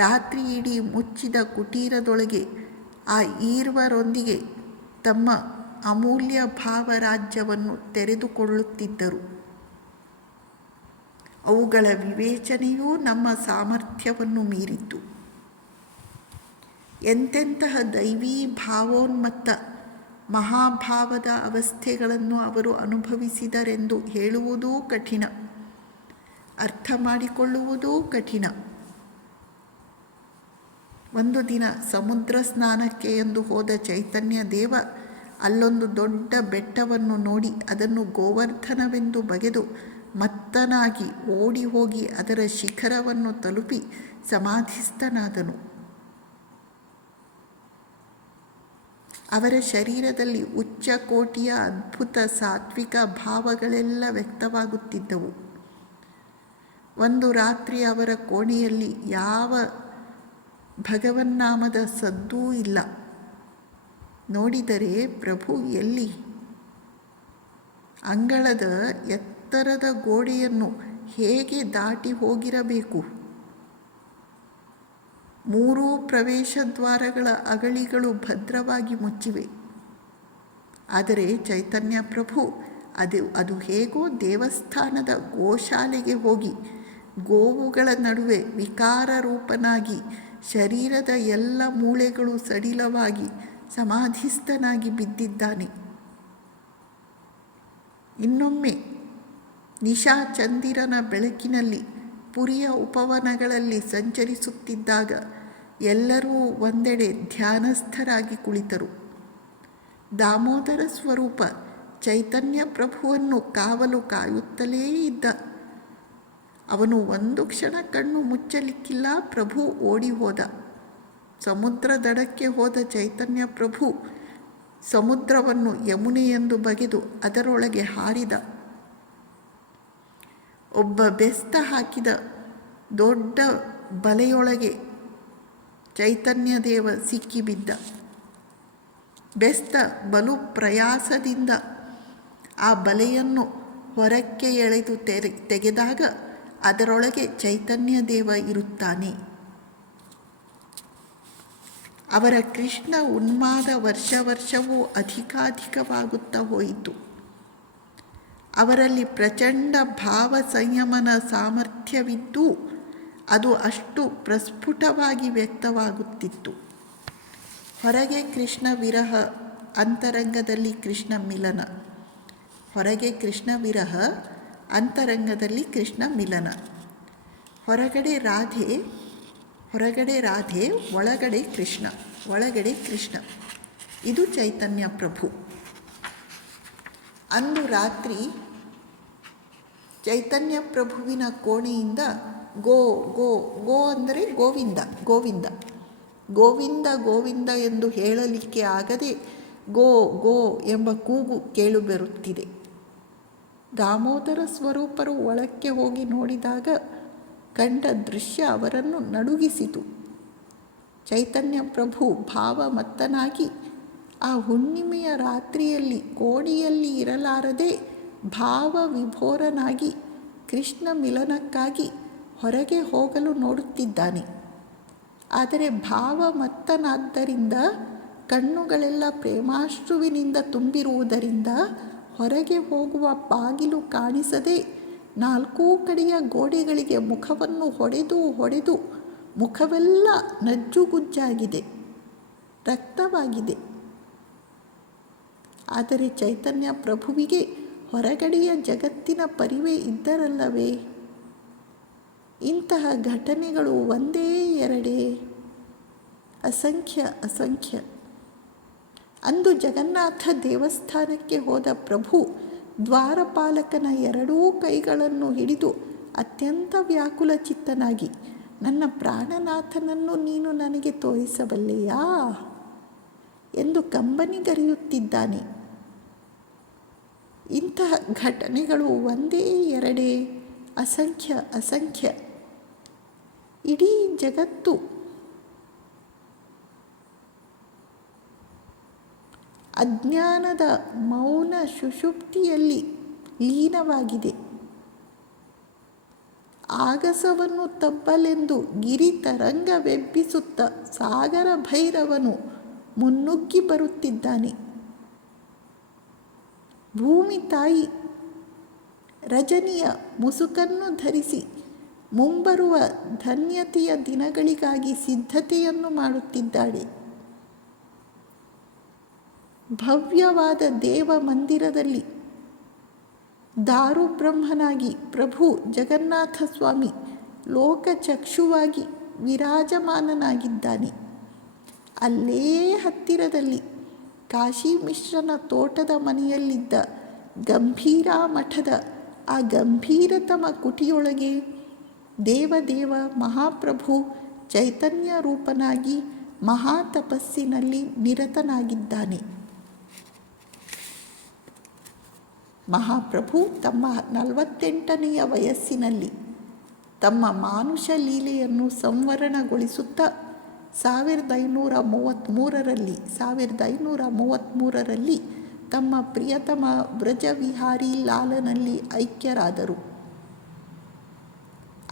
ರಾತ್ರಿ ಇಡೀ ಮುಚ್ಚಿದ ಕುಟೀರದೊಳಗೆ ಆ ಈರ್ವರೊಂದಿಗೆ ತಮ್ಮ ಅಮೂಲ್ಯ ಭಾವರಾಜ್ಯವನ್ನು ತೆರೆದುಕೊಳ್ಳುತ್ತಿದ್ದರು. ಅವುಗಳ ವಿವೇಚನೆಯೂ ನಮ್ಮ ಸಾಮರ್ಥ್ಯವನ್ನು ಮೀರಿತ್ತು. ಎಂತೆಂತಹ ದೈವೀ ಭಾವೋನ್ಮತ್ತ ಮಹಾಭಾವದ ಅವಸ್ಥೆಗಳನ್ನು ಅವರು ಅನುಭವಿಸಿದರೆಂದು ಹೇಳುವುದೂ ಕಠಿಣ, ಅರ್ಥ ಮಾಡಿಕೊಳ್ಳುವುದೂ ಕಠಿಣ. ಒಂದು ದಿನ ಸಮುದ್ರ ಸ್ನಾನಕ್ಕೆ ಎಂದು ಹೋದ ಚೈತನ್ಯ ದೇವ ಅಲ್ಲೊಂದು ದೊಡ್ಡ ಬೆಟ್ಟವನ್ನು ನೋಡಿ ಅದನ್ನು ಗೋವರ್ಧನವೆಂದು ಬಗೆದು ಮತ್ತನಾಗಿ ಓಡಿ ಹೋಗಿ ಅದರ ಶಿಖರವನ್ನು ತಲುಪಿ ಸಮಾಧಿಸ್ಥನಾದನು. ಅವರ ಶರೀರದಲ್ಲಿ ಉಚ್ಚ ಕೋಟಿಯ ಅದ್ಭುತ ಸಾತ್ವಿಕ ಭಾವಗಳೆಲ್ಲ ವ್ಯಕ್ತವಾಗುತ್ತಿದ್ದವು. ಒಂದು ರಾತ್ರಿ ಅವರ ಕೋಣೆಯಲ್ಲಿ ಯಾವ ಭಗವನ್ನಾಮದ ಸದ್ದೂ ಇಲ್ಲ. ನೋಡಿದರೆ ಪ್ರಭು ಎಲ್ಲಿ? ಅಂಗಳದ ಎತ್ತರದ ಗೋಡೆಯನ್ನು ಹೇಗೆ ದಾಟಿ ಹೋಗಿರಬೇಕು? 3 ಪ್ರವೇಶ ದ್ವಾರಗಳ ಅಗಳಿಗಳು ಭದ್ರವಾಗಿ ಮುಚ್ಚಿವೆ. ಆದರೆ ಚೈತನ್ಯ ಪ್ರಭು ಅದು ಹೇಗೋ ದೇವಸ್ಥಾನದ ಗೋಶಾಲೆಗೆ ಹೋಗಿ ಗೋವುಗಳ ನಡುವೆ ವಿಕಾರ ರೂಪನಾಗಿ ಶರೀರದ ಎಲ್ಲ ಮೂಳೆಗಳು ಸಡಿಲವಾಗಿ ಸಮಾಧಿಸ್ಥನಾಗಿ ಬಿದ್ದಿದ್ದಾನೆ. ಇನ್ನೊಮ್ಮೆ ನಿಶಾಚಂದಿರನ ಬೆಳಕಿನಲ್ಲಿ ಪುರಿಯ ಉಪವನಗಳಲ್ಲಿ ಸಂಚರಿಸುತ್ತಿದ್ದಾಗ ಎಲ್ಲರೂ ಒಂದೆಡೆ ಧ್ಯಾನಸ್ಥರಾಗಿ ಕುಳಿತರು. ದಾಮೋದರ ಸ್ವರೂಪ ಚೈತನ್ಯ ಪ್ರಭುವನ್ನು ಕಾವಲು ಕಾಯುತ್ತಲೇ ಇದ್ದ. ಅವನು ಒಂದು ಕ್ಷಣ ಕಣ್ಣು ಮುಚ್ಚಲಿಕ್ಕಿಲ್ಲ. ಪ್ರಭು ಓಡಿ ಹೋದ. ಸಮುದ್ರ ದಡಕ್ಕೆ ಹೋದ ಚೈತನ್ಯ ಪ್ರಭು ಸಮುದ್ರವನ್ನು ಯಮುನೆಯೆಂದು ಬಗೆದು ಅದರೊಳಗೆ ಹಾರಿದ. ಒಬ್ಬ ಬೆಸ್ತ ಹಾಕಿದ ದೊಡ್ಡ ಬಲೆಯೊಳಗೆ ಚೈತನ್ಯ ದೇವ ಸಿಕ್ಕಿಬಿದ್ದ. ಬೆಸ್ತ ಬಲು ಪ್ರಯಾಸದಿಂದ ಆ ಬಲೆಯನ್ನು ಹೊರಕ್ಕೆ ಎಳೆದು ತೆಗೆದಾಗ ಅದರೊಳಗೆ ಚೈತನ್ಯ ದೇವ ಇರುತ್ತಾನೆ. ಅವರ ಕೃಷ್ಣ ಉನ್ಮಾದ ವರ್ಷವೂ ಅಧಿಕಾಧಿಕವಾಗುತ್ತಾ ಹೋಯಿತು. ಅವರಲ್ಲಿ ಪ್ರಚಂಡ ಭಾವ ಸಂಯಮನ ಸಾಮರ್ಥ್ಯವಿದ್ದು ಅದು ಅಷ್ಟು ಪ್ರಸ್ಫುಟವಾಗಿ ವ್ಯಕ್ತವಾಗುತ್ತಿತ್ತು. ಹೊರಗೆ ಕೃಷ್ಣ ವಿರಹ, ಅಂತರಂಗದಲ್ಲಿ ಕೃಷ್ಣ ಮಿಲನ. ಹೊರಗೆ ಕೃಷ್ಣ ವಿರಹ, ಅಂತರಂಗದಲ್ಲಿ ಕೃಷ್ಣ ಮಿಲನ. ಹೊರಗಡೆ ರಾಧೆ, ಒಳಗಡೆ ಕೃಷ್ಣ. ಇದು ಚೈತನ್ಯ ಪ್ರಭು. ಅಂದು ರಾತ್ರಿ ಚೈತನ್ಯ ಪ್ರಭುವಿನ ಕೋಣೆಯಿಂದ ಗೋ ಗೋ ಗೋ ಅಂದರೆ ಗೋವಿಂದ ಗೋವಿಂದ ಗೋವಿಂದ ಗೋವಿಂದ ಎಂದು ಹೇಳಲಿಕ್ಕೆ ಆಗದೆ ಗೋ ಗೋ ಎಂಬ ಕೂಗು ಕೇಳಿಬರುತ್ತಿದೆ. ದಾಮೋದರ ಸ್ವರೂಪರು ಒಳಕ್ಕೆ ಹೋಗಿ ನೋಡಿದಾಗ ಕಂಡ ದೃಶ್ಯ ಅವರನ್ನು ನಡುಗಿಸಿತು. ಚೈತನ್ಯ ಪ್ರಭು ಭಾವಮತ್ತನಾಗಿ ಆ ಹುಣ್ಣಿಮೆಯ ರಾತ್ರಿಯಲ್ಲಿ ಕೋಣೆಯಲ್ಲಿ ಇರಲಾರದೆ ಭಾವ ವಿಭೋರನಾಗಿ ಕೃಷ್ಣ ಮಿಲನಕ್ಕಾಗಿ ಹೊರಗೆ ಹೋಗಲು ನೋಡುತ್ತಿದ್ದಾನೆ. ಆದರೆ ಭಾವಮತ್ತನಾದ್ದರಿಂದ ಕಣ್ಣುಗಳೆಲ್ಲ ಪ್ರೇಮಾಶ್ರುವಿನಿಂದ ತುಂಬಿರುವುದರಿಂದ ಹೊರಗೆ ಹೋಗುವ ಬಾಗಿಲು ಕಾಣಿಸದೆ 4 ಕಡೆಯ ಗೋಡೆಗಳಿಗೆ ಮುಖವನ್ನು ಹೊಡೆದು ಮುಖವೆಲ್ಲ ನಜ್ಜುಗುಜ್ಜಾಗಿದೆ, ರಕ್ತವಾಗಿದೆ. ಆದರೆ ಚೈತನ್ಯ ಪ್ರಭುವಿಗೆ ಹೊರಗಡೆಯ ಜಗತ್ತಿನ ಪರಿವೇ ಇದ್ದರಲ್ಲವೇ? ಇಂತಹ ಘಟನೆಗಳು ಒಂದೇ ಎರಡೇ? ಅಸಂಖ್ಯ. ಅಂದು ಜಗನ್ನಾಥ ದೇವಸ್ಥಾನಕ್ಕೆ ಹೋದ ಪ್ರಭು ದ್ವಾರಪಾಲಕನ 2 ಕೈಗಳನ್ನು ಹಿಡಿದು ಅತ್ಯಂತ ವ್ಯಾಕುಲ ಚಿತ್ತನಾಗಿ ನನ್ನ ಪ್ರಾಣನಾಥನನ್ನು ನೀನು ನನಗೆ ತೋರಿಸಬಲ್ಲೆಯಾ ಎಂದು ಕಂಬನಿಗರೆಯುತ್ತಿದ್ದಾನೆ. ಇಂತಹ ಘಟನೆಗಳು ಒಂದೇ ಎರಡೇ, ಅಸಂಖ್ಯ. ಇಡೀ ಜಗತ್ತು ಅಜ್ಞಾನದ ಮೌನ ಸುಷುಪ್ತಿಯಲ್ಲಿ ಲೀನವಾಗಿದೆ. ಆಗಸವನ್ನು ತಬ್ಬಲೆಂದು ಗಿರಿ ತರಂಗವೆಬ್ಬಿಸುತ್ತ ಸಾಗರ ಭೈರವನು ಮುನ್ನುಗ್ಗಿ ಬರುತ್ತಿದ್ದಾನೆ. ಭೂಮಿ ತಾಯಿ ರಜನಿಯ ಮುಸುಕನ್ನು ಧರಿಸಿ ಮುಂಬರುವ ಧನ್ಯತೆಯ ದಿನಗಳಿಗಾಗಿ ಸಿದ್ಧತೆಯನ್ನು ಮಾಡುತ್ತಿದ್ದಾಳೆ. ಭವ್ಯವಾದ ದೇವ ಮಂದಿರದಲ್ಲಿ ದಾರುಬ್ರಹ್ಮನಾಗಿ ಪ್ರಭು ಜಗನ್ನಾಥ ಸ್ವಾಮಿ ಲೋಕಚಕ್ಷುವಾಗಿ ವಿರಾಜಮಾನನಾಗಿದ್ದಾನೆ. ಅಲ್ಲೇ ಹತ್ತಿರದಲ್ಲಿ ಕಾಶಿ ಮಿಶ್ರನ ತೋಟದ ಮನೆಯಲ್ಲಿದ್ದ ಗಂಭೀರ ಮಠದ ಆ ಗಂಭೀರತಮ ಕುಟಿಯೊಳಗೆ ದೇವದೇವ ಮಹಾಪ್ರಭು ಚೈತನ್ಯ ರೂಪನಾಗಿ ಮಹಾತಪಸ್ಸಿನಲ್ಲಿ ನಿರತನಾಗಿದ್ದಾನೆ. ಮಹಾಪ್ರಭು ತಮ್ಮ 48ನೆಯ ವಯಸ್ಸಿನಲ್ಲಿ ತಮ್ಮ ಮಾನುಷ ಲೀಲೆಯನ್ನು ಸಂವರಣಗೊಳಿಸುತ್ತಾ 1533ರಲ್ಲಿ ತಮ್ಮ ಪ್ರಿಯತಮ ವ್ರಜವಿಹಾರಿ ಲಾಲನಲ್ಲಿ ಐಕ್ಯರಾದರು.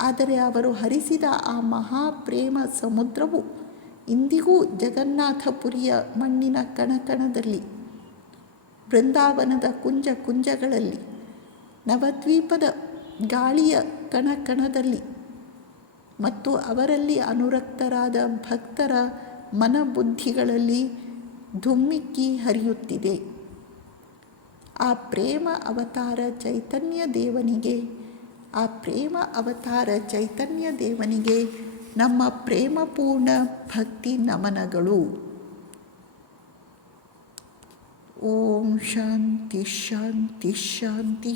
ಆದರೆ ಅವರು ಹರಿಸಿದ ಆ ಮಹಾಪ್ರೇಮ ಸಮುದ್ರವು ಇಂದಿಗೂ ಜಗನ್ನಾಥಪುರಿಯ ಮಣ್ಣಿನ ಕಣಕಣದಲ್ಲಿ, ಬೃಂದಾವನದ ಕುಂಜಗಳಲ್ಲಿ, ನವದ್ವೀಪದ ಗಾಳಿಯ ಕಣಕಣದಲ್ಲಿ ಮತ್ತು ಅವರಲ್ಲಿ ಅನುರಕ್ತರಾದ ಭಕ್ತರ ಮನಬುದ್ಧಿಗಳಲ್ಲಿ ಧುಮ್ಮಿಕ್ಕಿ ಹರಿಯುತ್ತಿದೆ. ಆ ಪ್ರೇಮ ಅವತಾರ ಚೈತನ್ಯ ದೇವನಿಗೆ ನಮ್ಮ ಪ್ರೇಮಪೂರ್ಣ ಭಕ್ತಿ ನಮನಗಳು. ಓಂ ಶಾಂತಿ ಶಾಂತಿ ಶಾಂತಿ.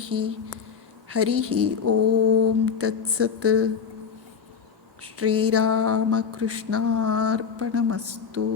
ಹರಿ ಓಂ ತತ್ಸತ್. ಶ್ರೀರಾಮಕೃಷ್ಣಾರ್ಪಣಮಸ್ತು.